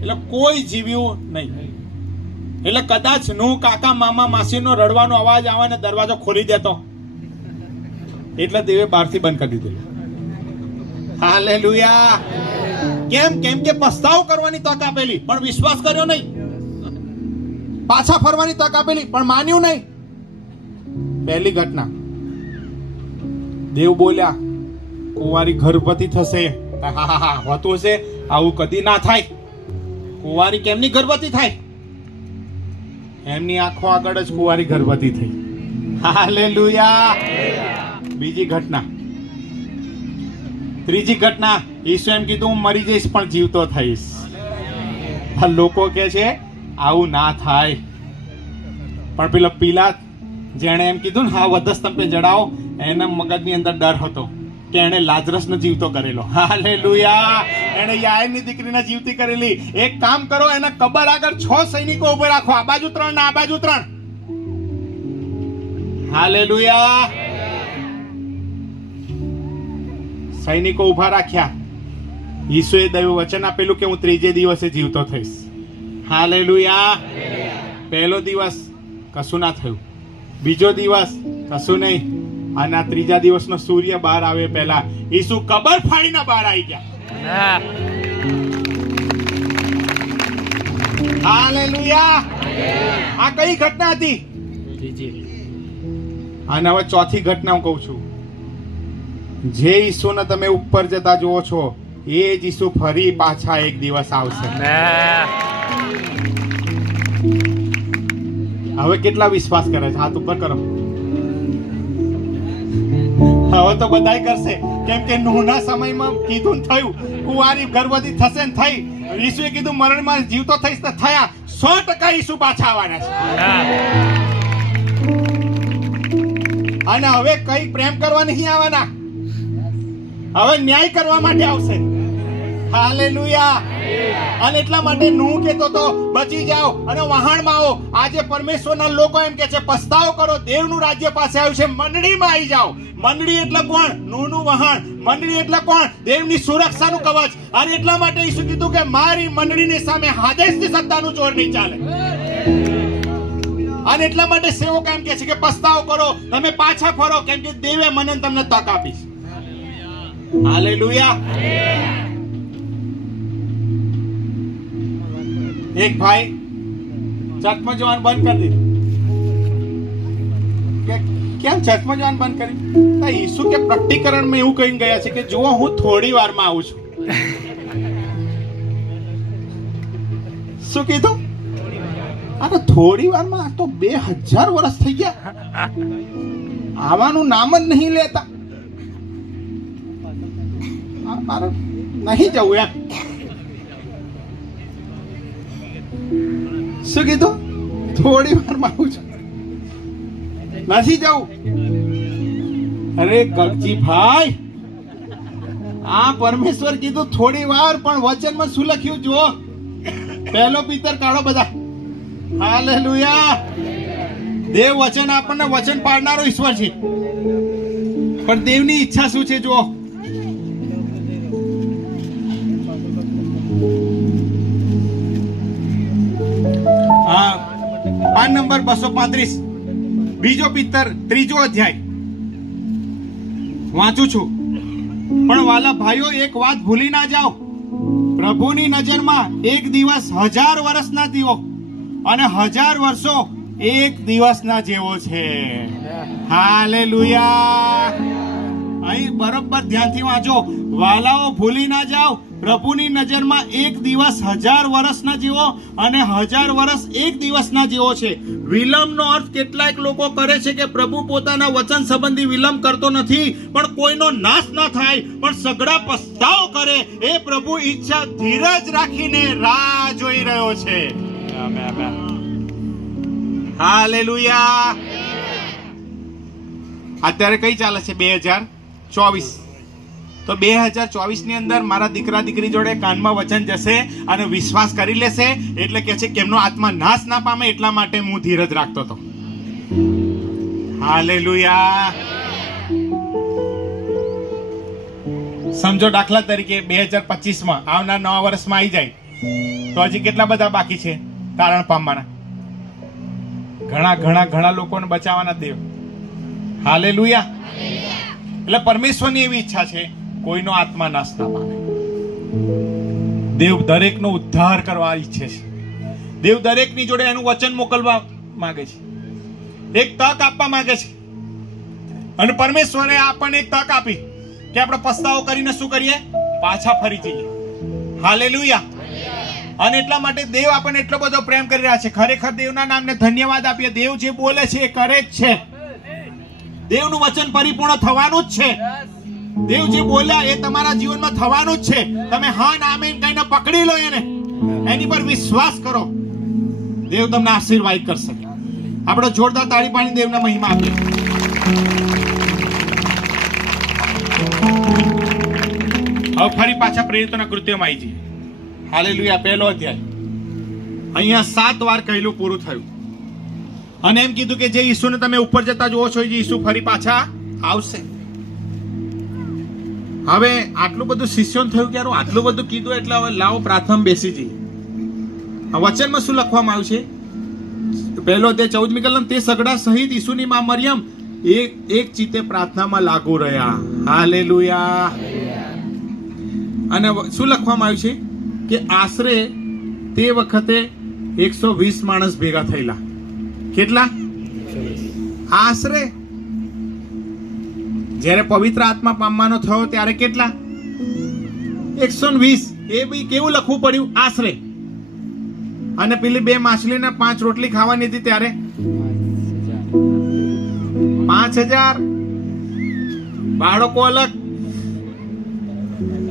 એટલે કોઈ જીવ્યું નહીં. એટલે કદાચ નૂહ કાકા મામા માસીનો રડવાનો અવાજ આવે ને દરવાજો ખોલી દેતો, એટલે દેવે બહારથી બંધ કરી દીધેલું. હાલેલુયા. કેમ? કે પસ્તાવો કરવાની તક આપેલી પણ વિશ્વાસ કર્યો નહીં. પાછા ફરવાની તક આપેલી પણ માન્યું નહીં. પહેલી ઘટના, દેવ બોલ્યા કુંવારી ગર્ભવતી થશે. હોતું હશે, આવું કદી ના થાય. કુંવારી કેમની ગર્ભવતી થાય? એમની આંખો આગળ જ કુંવારી ગર્ભવતી થઈ. હાલેલુયા. બીજી ઘટના, ત્રીજી ઘટના, ઈસુ એમ કીધું હું મરી જઈશ પણ જીવતો થઈશ. લોકો કે છે આવું ના થાય, પણ પેલો પિલાત જેણે એમ કીધું ને હા વધસ્તંભે જડાવો, એના મગજની અંદર ડર હતો કે એણે લાજરસને જીવતો કરેલો. હાલેલુયા. એણે યાઈરની દીકરીને જીવતી કરેલી. એક કામ કરો, એના કબર આગળ 6 સૈનિકો ઉભા રાખો, આ બાજુ 3 ને આ બાજુ 3. હાલેલુયા. સૈનિકો ઉભા રાખ્યા. ઈસુએ દૈવ વચન આપેલું કે હું 3જે દિવસે જીવતો થઈશ. હાલેલુયા. પહેલો દિવસ કશું ના થયું, બીજો દિવસ કશું નહીં, અને આ ત્રીજા દિવસનો સૂર્ય બહાર આવે પહેલા ઈસુ કબર ફાડીને બહાર આવી ગયા. હાલેલુયા. આ કઈ ઘટના હતી? અને હવે ચોથી ઘટના હું કહું છું. જે ઈસુને તમે ઉપર જતા જુઓ છો એ જ ઈસુ ફરી પાછા એક દિવસ આવશે. હવે કેટલા વિશ્વાસ કરે છે? હાથ ઉપર કરો. હવે તો બધાય કરશે, કેમ કે નૂહના સમયમાં કીધું ને થયું, કુંવારી ગર્ભવતી થશે ને થઈ. ઈસુએ કીધું મરણમાં જીવતો થઈશ ને થયા. 100% ઈસુ પાછા આવવાના છે. અને હવે કઈ પ્રેમ કરવા નહીં આવવાના, હવે ન્યાય કરવા માટે આવશે. હાલેલુયા. અને એટલા માટે નૂહ કહેતો તો બચી જાઓ અને વહાણમાં આવો. આજે પરમેશ્વરના લોકો એમ કે છે પસ્તાવો કરો, દેવનું રાજ્ય પાસે આવ્યું છે, મંડળીમાં આવી જાઓ. મંડળી એટલે કોણ? નૂહનું વહાણ. મંડળી એટલે કોણ? દેવની સુરક્ષાનું કવચ. અને એટલા માટે ઈસુ કીધું કે મારી મંડળીની સામે હાદેસની સત્તાનું જોર નહીં ચાલે. અને એટલા માટે સેવકો એમ કે છે કે પસ્તાવો કરો, તમે પાછા ફરો, કેમ કે દેવે મને તમને તક આપી છે. હાલેલુયા. એક ભાઈ ચર્ચમાં જવાનું બંધ કરી દીધું. કેમ ચર્ચમાં જવાનું બંધ કર્યું? ઈસુ કે પ્રકટીકરણમાં એવું કહીને ગયા છે કે જુઓ હું થોડી વારમાં આવું છું. શું કીધું? અરે થોડી વારમાં? તો 2000 વર્ષ થઈ ગયા, આવવાનું નામ જ નહીં લેતા. મારે નહીં જવું એમ. શું કીધું? થોડી વારમાં આવું છું, નથી જવું. અરે ગગજી ભાઈ, આ પરમેશ્વર કીધું થોડી વાર, પણ વચનમાં શું લખ્યું જુઓ. પહેલો પિત્તર કાઢો બધા. હાલેલુયા. દેવ વચન આપણને વચન પાડનારો ઈશ્વર છે, પણ દેવની ઈચ્છા શું છે જુઓ. પાન નંબર 235, બીજો પિત્તર 3જો અધ્યાય વાંચું છું. પણ વાલા ભાઈઓ, એક વાત ભૂલી ના જાઓ, પ્રભુની નજરમાં એક દિવસ 1000 વર્ષના દીવો અને 1000 વર્ષો એક દિવસના જેવો છે. હાલેલુયા. અહીં બરોબર ધ્યાનથી વાંચો. વાલાઓ, ભૂલી ના જાઓ, પ્રભુની નજરમાં એક દિવસ 1000 વર્ષના જેવો અને 1000 વર્ષ એક દિવસના જેવો છે. વિલંબનો અર્થ કેટલાક લોકો કરે છે કે પ્રભુ પોતાના વચન સંબંધી વિલંબ કરતો નથી, પણ કોઈનો નાશ ન થાય, પણ સઘળા પસ્તાવો કરે એ પ્રભુ ઈચ્છા ધીરજ રાખીને રાહ જોઈ રહ્યો છે. હાલેલુયા. અત્યારે કઈ ચાલે છે? 2024. તો 2024 ની અંદર મારા દીકરા દીકરી જોડે કાનમાં વચન જશે અને વિશ્વાસ કરી લેશે, એટલે કે છે કે એમનો આત્મા નાશ ના પામે, એટલા માટે હું ધીરજ રાખતો હતો. હાલેલુયા. સમજો દાખલા તરીકે 2025 આવનાર નવા વર્ષમાં આવી જાય તો હજી કેટલા બધા બાકી છે તારણ પામવાના? ઘણા ઘણા ઘણા લોકોને બચાવવાના દેવ. હાલેલુયા. એટલે પરમેશ્વરની એવી ઈચ્છા છે કોઈનો આત્મા નાશ ના પામે. દેવ દરેકનો ઉદ્ધાર કરવા ઈચ્છે છે. દેવ દરેકની જોડે એનું વચન મોકલવા માંગે છે, એક તક આપવા માંગે છે. અને પરમેશ્વરે આપણને એક તક આપી કે આપણે પસ્તાવો કરીને શું કરીએ? પાછા ફરી જઈએ. હાલેલુયા. અને એટલા માટે દેવ આપણને એટલો બધો પ્રેમ કરી રહ્યા છે. ખરેખર દેવના નામને ધન્યવાદ આપીએ. દેવ જે બોલે છે એ કરે જ છે. દેવનું વચન પરિપૂર્ણ થવાનું જ છે. દેવ જે બોલ્યા એ તમારા જીવનમાં થવાનું જ છે. તમે હા ના આમેન કહીને પકડી લો એને, એની પર વિશ્વાસ કરો, દેવ તમને આશીર્વાદ કરશે. આપણે જોરદાર તાળી પાડી દેવના મહિમા આપીએ. હવે ફરી પાછા પ્રેરિતોના કૃત્યોમાં આવી જઈએ. હાલેલુયા. પહેલો અધ્યાય. અહીંયા 7 વાર કહેલું પૂરું થયું અને એમ કીધું કે જે ઈસુને તમે ઉપર જતા જુઓ છો, ઈસુ ફરી પાછા આવશે. હવે આટલું બધું શિષ્યોને થયું કે આટલું બધું કીધું એટલે હવે લાવો પ્રાર્થના બેસી જઈએ. આ વચનમાં શું લખવામાં આવ્યું છે? પહેલો તે 14મી કલમ, તે સગડા સહિત ઈસુની માં મરિયમ એક ચિત્તે પ્રાર્થનામાં લાગુ રહ્યા. હાલેલુયા. અને શું લખવામાં આવ્યું છે કે આશરે તે વખતે 120 માણસ ભેગા થયેલા. કેટલા? આશરે. જ્યારે પવિત્ર આત્મા પામવાનો થયો ત્યારે કેટલા? 120. એ બી કેવું લખવું પડ્યું? આશરે. અને પેલી 2 માછલી ને 5 રોટલી ખાવાની હતી ત્યારે 5000 બાળકો અલગ.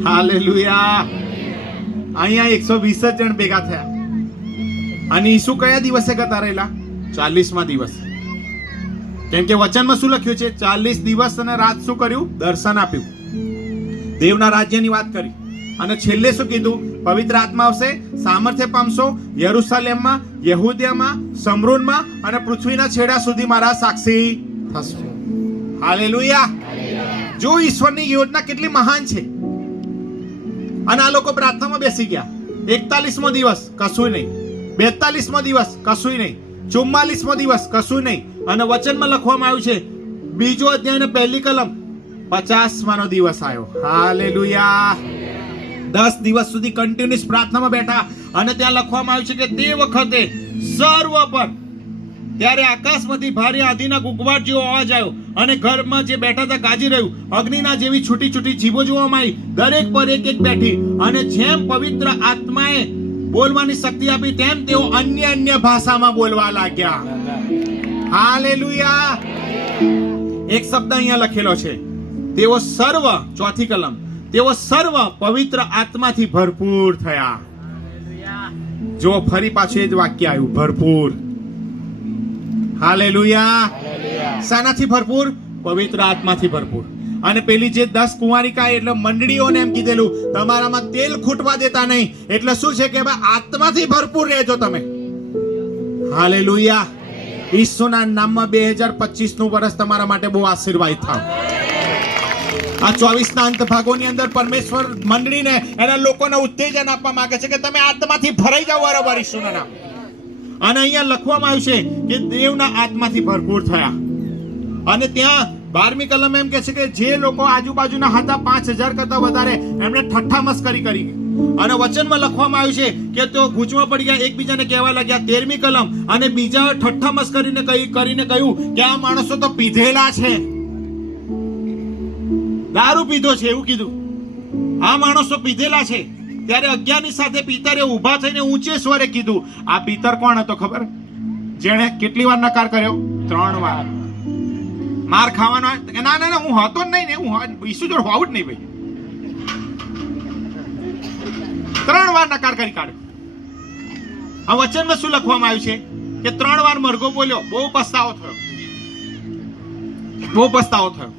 હાલેલુયા. અહીંયા 120 જણ ભેગા થયા. અને ઈસુ કયા દિવસે ગતા રહેલા? 40મા દિવસ. કેમ કે વચનમાં શું લખ્યું છે? 40 દિવસ અને રાત શું કર્યું? દર્શન આપ્યું, દેવના રાજ્યની વાત કરી. અને છેલ્લે શું કીધું? પવિત્ર આત્મા આવશે, સામર્થ્ય પામશો, યરુશલેમમાં, યહૂદિયામાં, સમરૂનમાં અને પૃથ્વીના છેડા સુધી મારા સાક્ષી થશો. હાલેલુયા. જો ઈશ્વરની યોજના કેટલી મહાન છે. અને આ લોકો પ્રાર્થનામાં બેસી ગયા. 41મો દિવસ કશું નહીં, 42મો દિવસ કશું નહીં, 44મો દિવસ કશું નહીં. અને વચનમાં લખવામાં આવ્યું છે, બીજો અધ્યાય ને 1લી કલમ, 50માનો દિવસ આવ્યો. હાલેલુયા. 10 દિવસ સુધી કન્ટિન્યુઅસ પ્રાર્થનામાં બેઠા. અને ત્યાં લખવામાં આવ્યું છે કે તે વખતે સર્વ પર ત્યારે આકાશમાંથી ભારે આંધીના ગુગવાટ જેવો અવાજ આવ્યો અને ઘરમાં જે બેઠા હતા ગાજી રહ્યું. અગ્નિના જેવી છૂટી છૂટી જીભો જોવામાં આવી, દરેક પર એક એક બેઠી. અને જેમ પવિત્ર આત્માએ બોલવાની શક્તિ આપી તેમ તેઓ અન્ય ભાષામાં બોલવા લાગ્યા. હાલેલુયા. એક શબ્દ અહીંયા લખેલો છે, તેઓ સર્વ, 4થી કલમ, તેઓ સર્વ પવિત્ર આત્માથી ભરપૂર થયા. જો ફરી પાછું એ જ વાક્ય આવ્યું, ભરપૂર. હાલેલુયા. શાનાથી ભરપૂર? પવિત્ર આત્માથી ભરપૂર. અને પેલી જે 10 કુંવારિકા એટલે મંડળીઓને એમ કીધેલું, તમારામાં તેલ ખૂટવા દેતા નહીં. એટલે શું છે કે આત્માથી ભરપૂર રહેજો તમે. હાલેલુયા. ઈસુના નામમાં 2025 નું વર્ષ તમારા માટે બહુ આશીર્વાદ થાવ. આ 24ના અંત ભાગોની અંદર પરમેશ્વર મંડળીને, એના લોકોને ઉત્તેજન આપવા માંગે છે કે તમે આત્માથી ભરાઈ જાઓ બરાબર ઈસુના નામ. અને અહીંયા લખવામાં આવ્યું છે કે દેવના આત્માથી ભરપૂર થયા. અને ત્યાં 12મી કલમ એમ કે છે કે જે લોકો આજુબાજુના હતા 5000 કરતા વધારે, એમણે ઠઠ્ઠા મસ્કરી કરી. અને વચનમાં લખવામાં આવ્યું છે કે તેઓ ગૂંચવા પડી ગયા, એકબીજાને કહેવા લાગ્યા. 13મી કલમ, અને બીજા ઠઠ્ઠા મસ્કરીને કરીને કહ્યું કે આ માણસો તો પીધેલા છે, દારૂ પીધો છે, એવું કીધું. આ માણસો પીધેલા છે. ત્યારે 11ની સાથે પિતરે ઊભા થઈને ઊંચે સ્વરે કીધું. આ પિતર કોણ હતો ખબર? જેણે કેટલી વાર નકાર કર્યો? 3 વાર. માર ખાવાનો? ના ના ના, હું હતો જ નહીં ને, હું ઈસુ જોડે હોવું જ નહીં ભાઈ. 3 વાર નકાર કરી કાઢ્યો. આ વચનમાં શું લખવામાં આવ્યું છે કે 3 વાર મરઘો બોલ્યો. બહુ પસ્તાવો થયો.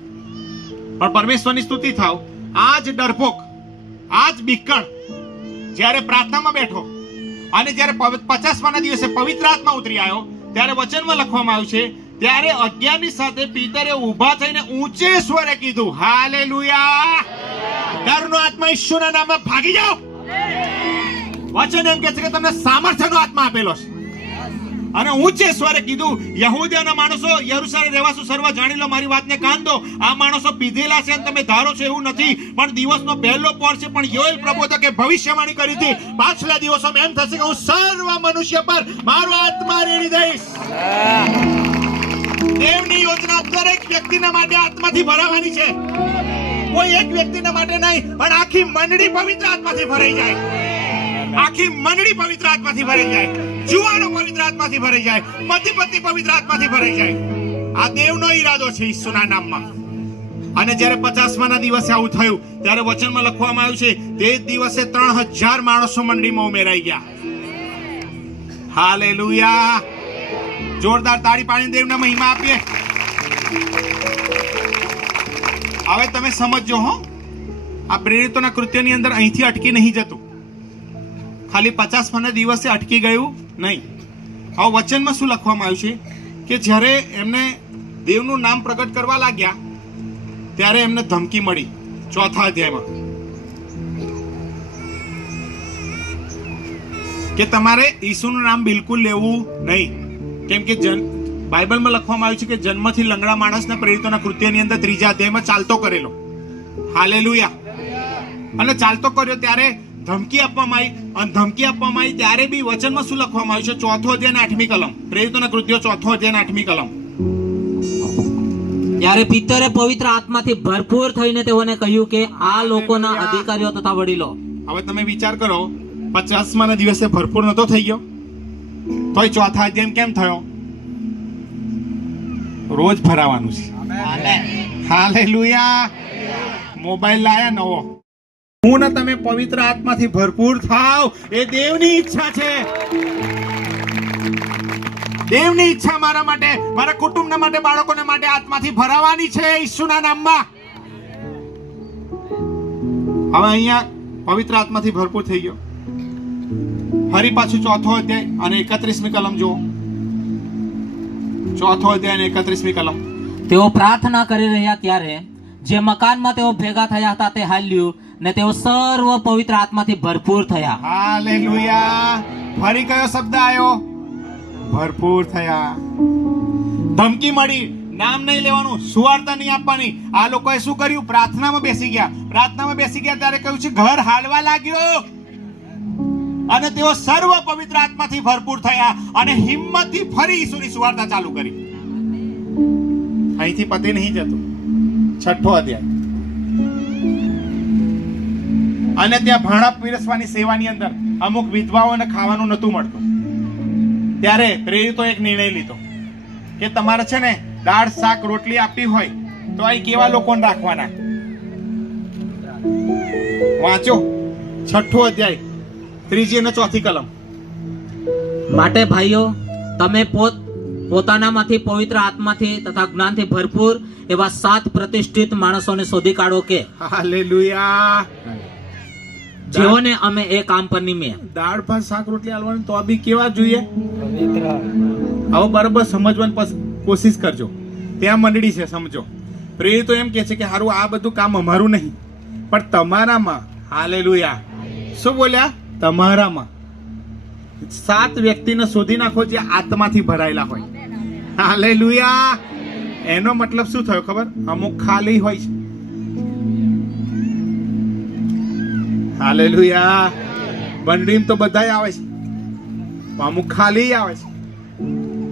પણ પરમેશ્વરની સ્તુતિ થાવ. આ જ ડરપોક, આ જ બીકણ જ્યારે પ્રાર્થનામાં બેઠો અને જ્યારે 50માના દિવસે પવિત્ર આત્મા ઉતરી આવ્યો, ત્યારે વચનમાં લખવામાં આવ્યું છે, ત્યારે 11ની સાથે પિતરે ઊભા થઈને ઊંચે સ્વરે કીધું, હાલેલુયા. ડરનો આત્મા ઈસુના નામમાં ભાગી જાઓ. વચન એમ કહે છે કે તમને સામર્થ્યનો આત્મા આપેલો છે. અને ઊંચે સ્વરે કીધું, યહૂદીયાના માણસો, યરુશલેમ રહેવાસુ સર્વ જાણી લો, મારી વાતને કાન દો. આ માણસો પીધેલા છે અને તમે ધારો છો એવું નથી, પણ દિવસનો પહેલો પહોર છે. પણ યોએલ પ્રબોધકે ભવિષ્યવાણી કરી હતી, પાછલા દિવસોમાં એમ થશે કે હું સર્વ મનુષ્ય પર મારો આત્મા રેડી દઈશ. દેવની યોજના દરેક વ્યક્તિના માટે આત્માથી ભરાવાની છે. કોઈ એક વ્યક્તિના માટે નહીં, પણ આખી મંડળી પવિત્ર આત્માથી ભરાઈ જાય. આખી મંડળી પવિત્ર આત્માથી ભરાઈ જાય. જુવાનો પવિત્ર આત્માથી ભરાઈ જાય. પતિ પત્ની પવિત્ર આત્માથી ભરાઈ જાય. આ દેવનો ઈરાદો છે ઈસુના નામમાં. અને જ્યારે 50માના દિવસે આવું થયું, ત્યારે વચનમાં લખવામાં આવ્યું છે, તે જ દિવસે 3000 માણસો મંડળીમાં ઉમેરાઈ ગયા. હાલેલુયા. જોરદાર તાળી પાડીને દેવના મહિમા આપીએ. હવે તમે સમજો હો, આ પ્રેરિતોના કૃત્યની અંદર અહીંથી અટકી નહીં જતું. ખાલી 50માના દિવસે અટકી ગયું નહીં. હવે વચનમાં શું લખવામાં આવ્યું છે કે જ્યારે એમને દેવનું નામ પ્રગટ કરવા લાગ્યા, ત્યારે એમને ધમકી મળી. 4થા અધ્યાયમાં કે તમારે ઈસુનું નામ બિલકુલ લેવું નહીં, કેમ કે બાઇબલમાં લખવામાં આવ્યું છે કે જન્મથી લંગડા માણસના પ્રેરિતોના કૃત્યની અંદર 3જા અધ્યાયમાં ચાલતો કરેલો. હાલેલુયા. અને ચાલતો કર્યો ત્યારે ધમકી આપવામાં આવી, અને ધમકી આપવામાં આવી ત્યારે બી વચનમાં શું લખવામાં આવ્યું છે? 4થો અધ્યાય 8મી કલમ, પ્રેરિતોના કૃત્યો 4થો અધ્યાય 8મી કલમ. ત્યારે પિત્તરે પવિત્ર આત્માથી ભરપૂર થઈને તેઓને કહ્યું કે આ લોકોના અધિકારીઓ તથા વડીલો. હવે તમે વિચાર કરો, 50મા દિવસે ભરપૂર નતો થઈ ગયો, તોય 4થા અધ્યાય કેમ થયો? રોજ ભરાવાનું છે. હાલેલુયા. મોબાઈલ લાયા નવો. હું ને તમે પવિત્ર આત્માથી ભરપૂર થાવ, એ દેવની ઈચ્છા છે. દેવની ઈચ્છા મારા માટે, મારા કુટુંબના માટે, બાળકોને માટે આત્માથી ભરાવાની છે ઈસુના નામમાં. હવે અહીંયા પવિત્ર આત્માથી ભરપૂર થઈ ગયો. ફરી પાછું 4થો અધ્યાય અને 31મી કલમ જુઓ. 4થો અધ્યાય અને 31મી કલમ. તેઓ પ્રાર્થના કરી રહ્યા ત્યારે જે મકાનમાં તેઓ ભેગા થયા હતા તે હાલ્યું, ને તેઓ સર્વ પવિત્ર આત્માથી ભરપૂર થયા. હાલેલુયા. ફરી કયો શબ્દ આવ્યો? ભરપૂર થયા. ધમકી મળી, નામ નહીં લેવાનું, સુવાર્તા નહીં આપવાની. આ લોકોએ શું કર્યું? પ્રાર્થનામાં બેસી ગયા. પ્રાર્થનામાં બેસી ગયા ત્યારે કહ્યું છે ઘર હાલવા લાગ્યો, અને તેઓ સર્વ પવિત્ર આત્માથી ભરપૂર થયા અને હિંમતથી ફરી ઈસુની સુવાર્તા ચાલુ કરી. અહીંથી પતે નહીં જતું. 6થો અધ્યાય. અને ત્યાં ભાણા પીરસવાની સેવાની અંદર અમુક વિધવાઓને ખાવાનું નતું મળતું. ત્યારે પ્રેરિતો એક નિર્ણય લીધો કે તમારે છે ને દાળ, શાક, રોટલી આપવી હોય તો અહીં કેવા લોકોને રાખવાના? વાંચો 6થો અધ્યાય 3જી અને 4થી કલમ. માટે ભાઈઓ, તમે પોતાનામાંથી પવિત્ર આત્માથી તથા જ્ઞાનથી ભરપૂર એવા 7 પ્રતિષ્ઠિત માણસોને શોધી કાઢો કે હાલેલુયા. જેઓને અમે એ કામ પર નિમ્યા. દાળ, ભાત, શાક, રોટલી આલવાની તો બી કેવા જોઈએ? હવે બરાબર સમજવાની કોશિશ કરજો. ત્યાં મંડળી છે, સમજો. પ્રેરિતો એમ કે છે કે હારું આ બધું કામ અમારું નહીં, પણ તમારામાં. હાલેલુયા. શું બોલ્યા? તમારામાં 7 વ્યક્તિને શોધી નાખો જે આત્માથી ભરાયેલા હોય. હાલેલુયા. એનો મતલબ શું થયો ખબર? અમુક ખાલી હોય છે. હાલેલુયા. બંડીમ તો બધાય આવે છે, અમુક ખાલી આવે છે,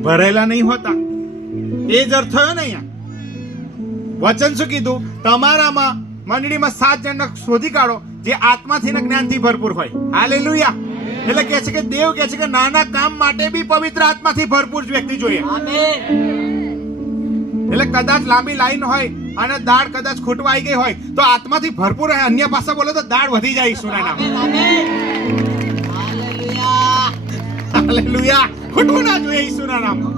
ભરેલા નહીં હોતા. એ જ અર્થ થયો ને અહીંયા. વચન શું કીધું? તમારામાં મંડળીમાં 7 જણને શોધી કાઢો જે આત્માથી ને જ્ઞાનથી ભરપૂર હોય. હાલેલુયા. એટલે કહે છે કે દેવ કહે છે કે નાના કામ માટે બી પવિત્ર આત્માથી ભરપૂર વ્યક્તિ જોઈએ. એટલે કદાચ લાંબી લાઈન હોય અને દાળ કદાચ ખૂટવા આવી ગઈ હોય તો આત્માથી ભરપૂર હોય. અન્ય ભાષા બોલો તો દાળ વધી જાય ઈસુના નામે. હાલેલુયા. ખૂટવું ના જોઈએ ઈસુના નામમાં.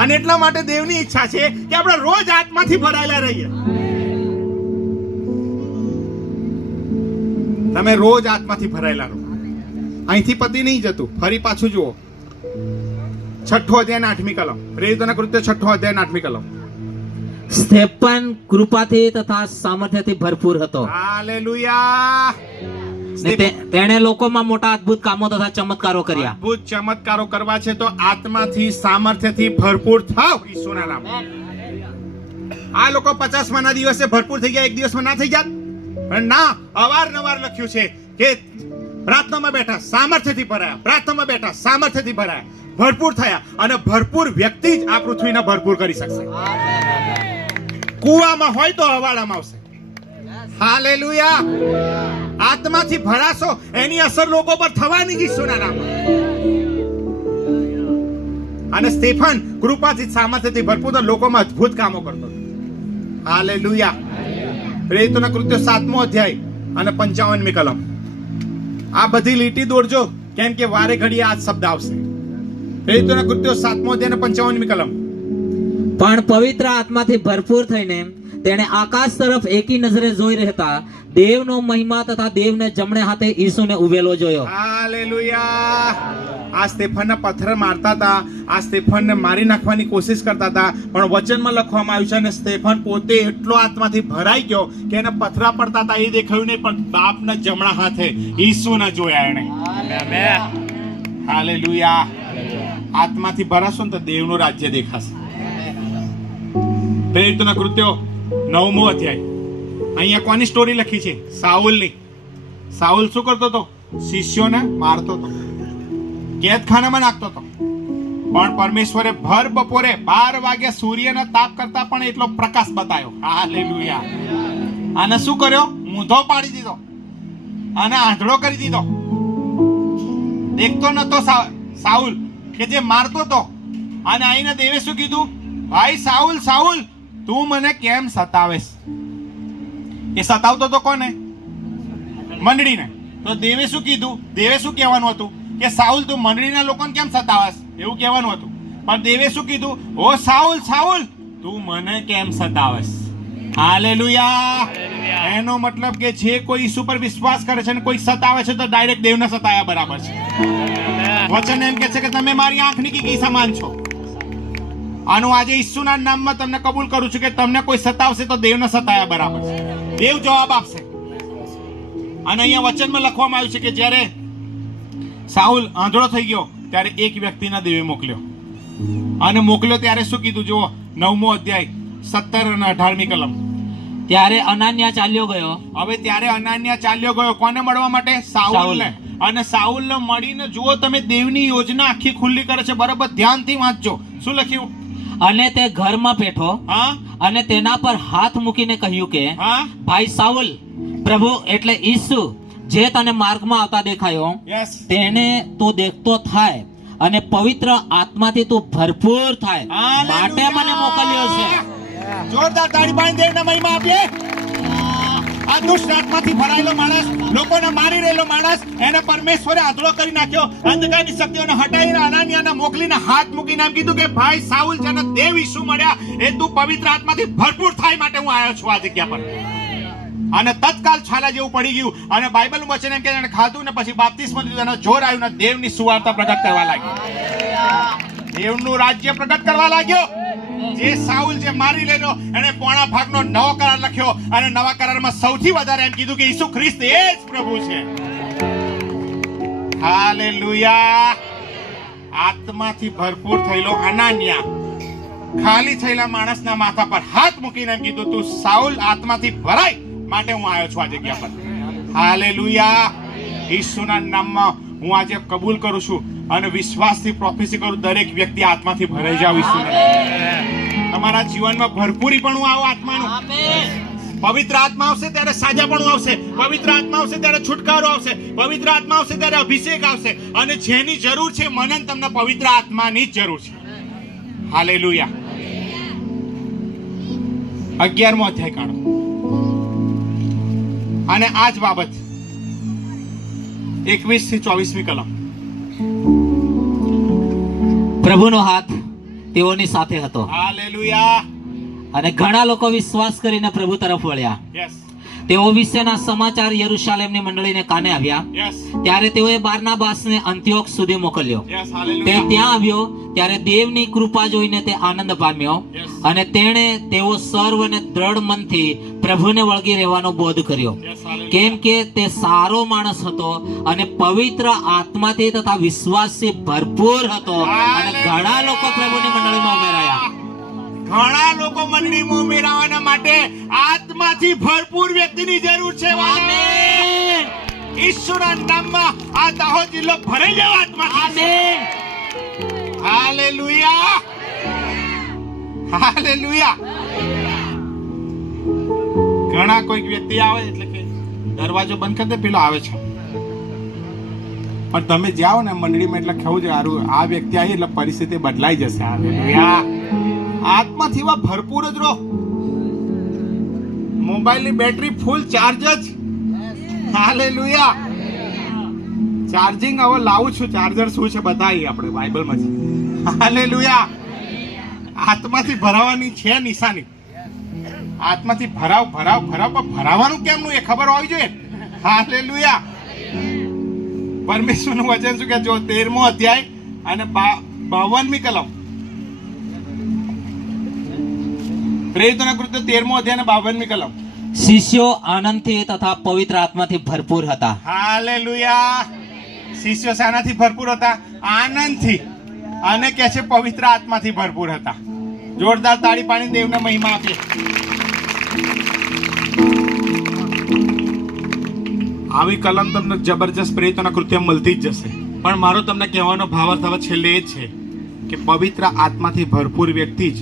અને એટલા માટે દેવની ઈચ્છા છે કે આપણે રોજ આત્માથી ભરાયેલા રહીએ. તમે રોજ આત્માથી ભરાયેલા રહો. અહીંથી પતિ નહીં જતું. ફરી પાછું જુઓ 6થો અધ્યાય 8મી કલમ. પ્રેરિતોના કૃત્ય 6થો અધ્યાય 8મી કલમ. સ્ટેફન કૃપાથી તથા સામર્થ્યથી ભરપૂર હતો. હાલેલુયા. તેણે લોકોમાં મોટા અદ્ભુત કામો તથા ચમત્કારો કર્યા. અદ્ભુત ચમત્કારો કરવા છે તો આત્માથી, સામર્થ્યથી ભરપૂર થાવ ઈસુના નામે. આ લોકો 50મા દિવસે ભરપૂર થઈ ગયા, એક દિવસમાં ના થઈ જાત? પણ ના, અવારનવાર લખ્યું છે કે પ્રાર્થનામાં બેઠા સામર્થ્યથી ભરાયા, પ્રાર્થનામાં બેઠા સામર્થ્યથી ભરાયા, ભરપૂર થયા. અને ભરપૂર વ્યક્તિ જ આ પૃથ્વીને ભરપૂર કરી શકશે. કુવામાં હોય તો હવાડામાં આવશે. હાલેલુયા. આત્માથી ભરાશો, એની અસર લોકો પર થવાની જ ઈસુના નામમાં. અને સ્ટેફન કૃપાથી, સામર્થ્યથી ભરપૂર લોકોમાં અદ્ભુત કામો કરતો. હાલેલુયા. પ્રેરિતોના કૃત્ય 7મો અધ્યાય અને 55મી કલમ. આ બધી લીટી દોડજો, કેમ કે વારે ઘડીએ આ શબ્દ આવશે. પ્રેરિતોના કૃત્યો 7મો અધ્યાય અને 55મી કલમ. પણ પવિત્ર આત્માથી ભરપૂર થઈને તેણે આકાશ તરફ એકી નજરે જોઈ રહેતા દેવનો મહિમા તથા દેવને જમણે હાથે ઈસુને ઉભેલો જોયો. હાલેલુયા. આ સ્ટેફનને પથ્થર મારતા હતા, આ સ્ટેફનને મારી નાખવાની કોશિશ કરતા હતા, પણ વચનમાં લખવામાં આવ્યું છે અને સ્ટેફન પોતે એટલો આત્માથી ભરાઈ ગયો કે એને પથરા પડતા હતા એ દેખાયું નહીં, પણ બાપના જમણા હાથે ઈસુને જોયા એને. હાલેલુયા. આત્માથી ભરાશો ને તો દેવનું રાજ્ય દેખાશે. પ્રેરિતોના કૃત્યો 9મો અધ્યાય. અહીંયા કોની સ્ટોરી લખી છે? સાઉલની. સાઉલ શું કરતો હતો? શિષ્યોને મારતો હતો, કેદખાનામાં નાખતો હતો, પણ પરમેશ્વરે ભર બપોરે 12 વાગે સૂર્યના તાપ કરતા પણ એટલો પ્રકાશ બતાવ્યો. હાલેલુયા. આને શું કર્યો? મૂંધો પાડી દીધો અને આંધળો કરી દીધો. દેખતો નતો સાઉલ કે જે મારતો હતો. અને આઈને દેવે શું કીધું? ભાઈ સાઉલ, સાઉલ, તું મને કેમ સતાવેશ? એ સતાવતો તો કોને? મંડળીને. તો દેવે શું કીધું? દેવે શું કહેવાનું હતું? કે સાઉલ, તું મંડળીના લોકોને કેમ સતાવસ? એવું કહેવાનું હતું. પણ દેવે શું કીધું? ઓ સાઉલ, સાઉલ, તું મને કેમ સતાવસ? હાલેલુયા. એનો મતલબ કે જે કોઈ ઈસુ પર વિશ્વાસ કરે છે અને કોઈ સતાવે છે તો ડાયરેક્ટ દેવને સતાયા બરાબર છે. વચન એમ કે છે કે તમે મારી આંખની કીકી સમાન છો. આનું આજે ઈસુના નામમાં તમને કબૂલ કરું છું કે તમને કોઈ સતાવશે તો દેવને સતાયા બરાબર છે. દેવ જવાબ આપશે. અને અહીંયા વચનમાં લખવામાં આવ્યું છે કે જ્યારે સાઉલ આંધળો થઈ ગયો ત્યારે એક વ્યક્તિના દેવે મોકલ્યો. અને મોકલ્યો ત્યારે શું કીધું? જુઓ 9મો અધ્યાય 17 અને 18મી કલમ. ત્યારે અનાન્યા ચાલ્યો ગયો. હવે ત્યારે અનાન્યા ચાલ્યો ગયો કોને મળવા માટે? સાઉલને. અને સાઉલને મળીને જુઓ તમે દેવની યોજના આખી ખુલ્લી કરે છે. બરાબર ધ્યાનથી વાંચજો. શું લખ્યું? અને તે ઘરમાં બેઠો હા અને તેના પર હાથ મૂકીને કહ્યું કે હા ભાઈ સાઉલ, પ્રભુ એટલે ઈસુ જે તને માર્ગમાં આવતા દેખાયો યસ તેને તું દેખતો થાય અને પવિત્ર આત્માથી તું ભરપૂર થાય માટે મને મોકલ્યો છે. જોરદાર તાળી પાડીને દેવને મહિમા આપીએ. આ દુષ્ટ આત્માથી ભરાયેલો માણસ, લોકોને મારી રહેલો માણસ, એને પરમેશ્વરે આંધળો કરી નાખ્યો. અંધકારની શક્તિઓને હટાવીને અનાનિયાને મોકલીને હાથ મૂકીને એમ કીધું કે ભાઈ સાઉલ, જેને દેવ ઈસુ મળ્યા એ તું પવિત્ર આત્માથી ભરપૂર થાય માટે હું આવ્યો છું આ જગ્યા પર. અને તત્કાલ છાલા જેવું પડી ગયું. અને બાઇબલનું વચન એમ કે એને ખાધું ને પછી બાપ્તિસ્મા લીધું અને જોર આવ્યું ને દેવની સુવાર્તા પ્રગટ કરવા લાગ્યો. દેવનું રાજ્ય પ્રગટ કરવા લાગ્યો. જે સાઉલ જે મારી લેલો એને પોણા ભાગનો નવો કરાર લખ્યો અને નવા કરારમાં સૌથી વધારે એમ કીધું કે ઈસુ ખ્રિસ્ત એ જ પ્રભુ છે. હાલેલુયા. આત્માથી ભરપૂર થયેલો અનાનિયા ખાલી થયેલા માણસના માથા પર હાથ મૂકીને એમ કીધું તું સાઉલ આત્માથી ભરાય માટે હું આવ્યો છું આ જગ્યા પર. હાલેલુયા. ઈસુના નામમાં હું આજે કબૂલ કરું છું અને વિશ્વાસથી પ્રોફેસી કરું દરેક વ્યક્તિ આત્માથી ભરાઈ જાવ. ઈસુને તમારા જીવનમાં ભરપૂરી પણ આવો આત્માનું. પવિત્ર આત્મા આવશે ત્યારે સાજાપણું આવશે. પવિત્ર આત્મા આવશે ત્યારે છુટકારો આવશે. પવિત્ર આત્મા આવશે ત્યારે અભિષેક આવશે. અને જેની જરૂર છે મને તમને પવિત્ર આત્માની જ જરૂર છે. હાલેલુયા. 11મો અધ્યાય કાઢો અને આ જ બાબત 21 થી 24મી કલમ. પ્રભુનો હાથ તેઓની સાથે હતો. હાલેલુયા. અને ઘણા લોકો વિશ્વાસ કરીને પ્રભુ તરફ વળ્યા. યસ તેઓ વિશેના સમાચાર યરુશલેમની મંડળીને કાને આવ્યા. યસ ત્યારે તેઓએ બારનાબાસને અંત્યોક સુધી મોકલ્યો. યસ. તે હાલેલુયા. ત્યાં આવ્યો ત્યારે દેવની કૃપા જોઈને તે આનંદ પામ્યો Yes. અને તેણે તેઓ સર્વને દ્રઢ મનથી પ્રભુને વળગી રહેવાનો બોધ કર્યો. Yes, hallelujah. કેમ કે તે સારો માણસ હતો અને પવિત્ર આત્માથી તથા વિશ્વાસથી ભરપૂર હતો અને ઘણા લોકો પ્રભુની મંડળીમાં ઉમેરાયા. ઘણા લોકો મંડળીમાં ઉમેરાવાના માટે આત્માથી ભરપૂર વ્યક્તિની જરૂર છે. આમેન. ઈશ્વરના નામમાં આ દાહોદ જિલ્લો ભરાઈ જાવ આત્માથી. આમેન. હાલેલુયા. હાલેલુયા. ઘણા કોઈક વ્યક્તિ આવે એટલે કે દરવાજો બંધ કરી દે પેલો આવે છે, પણ તમે જાઓ ને મંડળીમાં એટલે કહું છે હારું આ વ્યક્તિ આવી એટલે પરિસ્થિતિ બદલાઈ જશે. હાલેલુયા. આત્માથી એવા ભરપૂર જ રહો. મોબાઈલની બેટરી ફૂલ ચાર્જ જ. હાલેલુયા. ચાર્જિંગ હવે લાવું છું. ચાર્જર શું છે બતાવીએ આપણે બાઇબલમાં. હાલેલુયા. આત્માથી ભરાવાની છે નિશાની. આત્માથી ભરાવ ભરાવ ભરાવ, પણ ભરાવાનું કેમનું એ ખબર હોવી જોઈએ. હાલેલુયા. પરમેશ્વરનું વચન શું કે જો 13મો અધ્યાય અને 52મી કલમ, પ્રેરિતોના કૃત્યો 13મો અધ્યાય અને 52મી કલમ. શિષ્યો આનંદથી તથા પવિત્ર આત્માથી ભરપૂર હતા. હાલેલુયા. શિષ્યો શાનાથી ભરપૂર હતા? આનંદથી, અને કે છે પવિત્ર આત્માથી ભરપૂર હતા. જોરદાર તાળી પાડીને દેવને મહિમા આપીએ. આવી કલમ તમને જબરજસ્ત પ્રેરિતોના કૃત્ય મળતી જ જશે, પણ મારો તમને કહેવાનો ભાવાર્થ હવે છેલ્લે એ જ છે કે પવિત્ર આત્માથી ભરપૂર વ્યક્તિ જ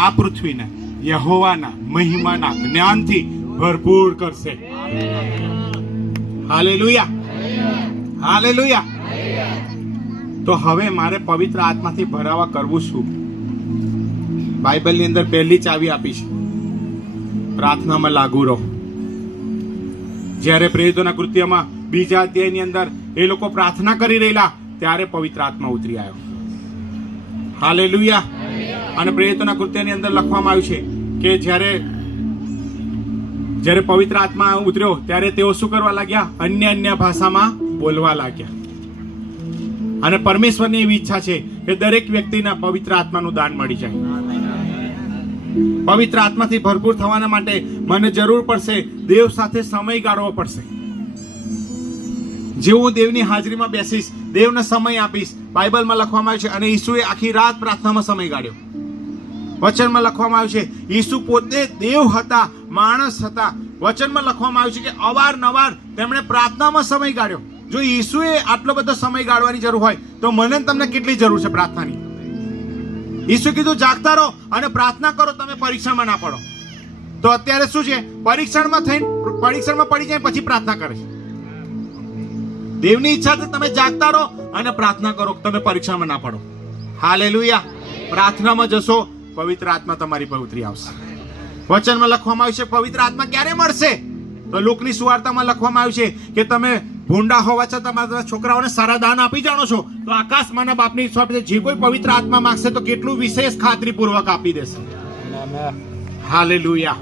આ પૃથ્વીને યહોવાના મહિમાના જ્ઞાનથી ભરપૂર કરશે. હાલેલુયા. હાલેલુયા. તો હવે મારે પવિત્ર આત્માથી ભરાવા કરવું શું? બાઇબલની અંદર પહેલી ચાવી આપી છે, પ્રાર્થનામાં લાગુ રહો. જ્યારે પ્રેરિતોના કૃત્યમાં 2 અધ્યાયની અંદર એ લોકો પ્રાર્થના કરી રહેલા ત્યારે પવિત્ર આત્મા ઉતરી આવ્યો. હાલેલુયા. અને પ્રેરિતોના કૃત્યની અંદર લખવામાં આવ્યું છે કે જ્યારે પવિત્ર આત્મા ઉતર્યો ત્યારે તેઓ શું કરવા લાગ્યા? અન્ય ભાષામાં બોલવા લાગ્યા. અને પરમેશ્વરની એવી ઈચ્છા છે કે દરેક વ્યક્તિને પવિત્ર આત્માનું દાન મળી જાય. પવિત્ર આત્માથી ભરપૂર થવાના માટે મને જરૂર પડશે દેવ સાથે સમય ગાળવો પડશે. જે હું દેવની હાજરીમાં બેસીશ, દેવને સમય આપીશ. બાઇબલમાં લખવામાં આવ્યું છે અને ઈસુએ આખી રાત પ્રાર્થનામાં સમય ગાળ્યો. વચનમાં લખવામાં આવ્યું છે ઈસુ પોતે દેવ હતા, માણસ હતા. વચનમાં લખવામાં આવ્યું છે કે અવારનવાર તેમણે પ્રાર્થનામાં સમય ગાળ્યો. જો ઈસુએ આટલો બધો સમય ગાળવાની જરૂર હોય તો મને તમને કેટલી જરૂર છે પ્રાર્થનાની? ઈસુ કીધું જાગતા રહો અને પ્રાર્થના કરો, તમે પરીક્ષામાં ના પડો. તો અત્યારે શું છે? પરીક્ષણમાં પડી જાય પછી પ્રાર્થના કરે છે. દેવની ઈચ્છા છે તમે જાગતા રહો અને પ્રાર્થના કરો, તમે પરીક્ષામાં ના પડો. હાલેલુયા. પ્રાર્થનામાં જશો, પવિત્ર આત્મા તમારી પર ઉતરી આવશે. વચનમાં લખવામાં આવ્યું છે પવિત્ર આત્મા ક્યારે મળશે? તો લુકની સુવાર્તામાં લખવામાં આવ્યું છે કે તમે ભૂંડા હોવા છતાં તમારા છોકરાઓને સારા દાન આપી જાણો છો, તો આકાશમાંના બાપની ઈચ્છા છે જે કોઈ પવિત્ર આત્મા માંગશે તો કેટલું વિશેષ ખાતરીપૂર્વક આપી દેશે. હાલેલુયા.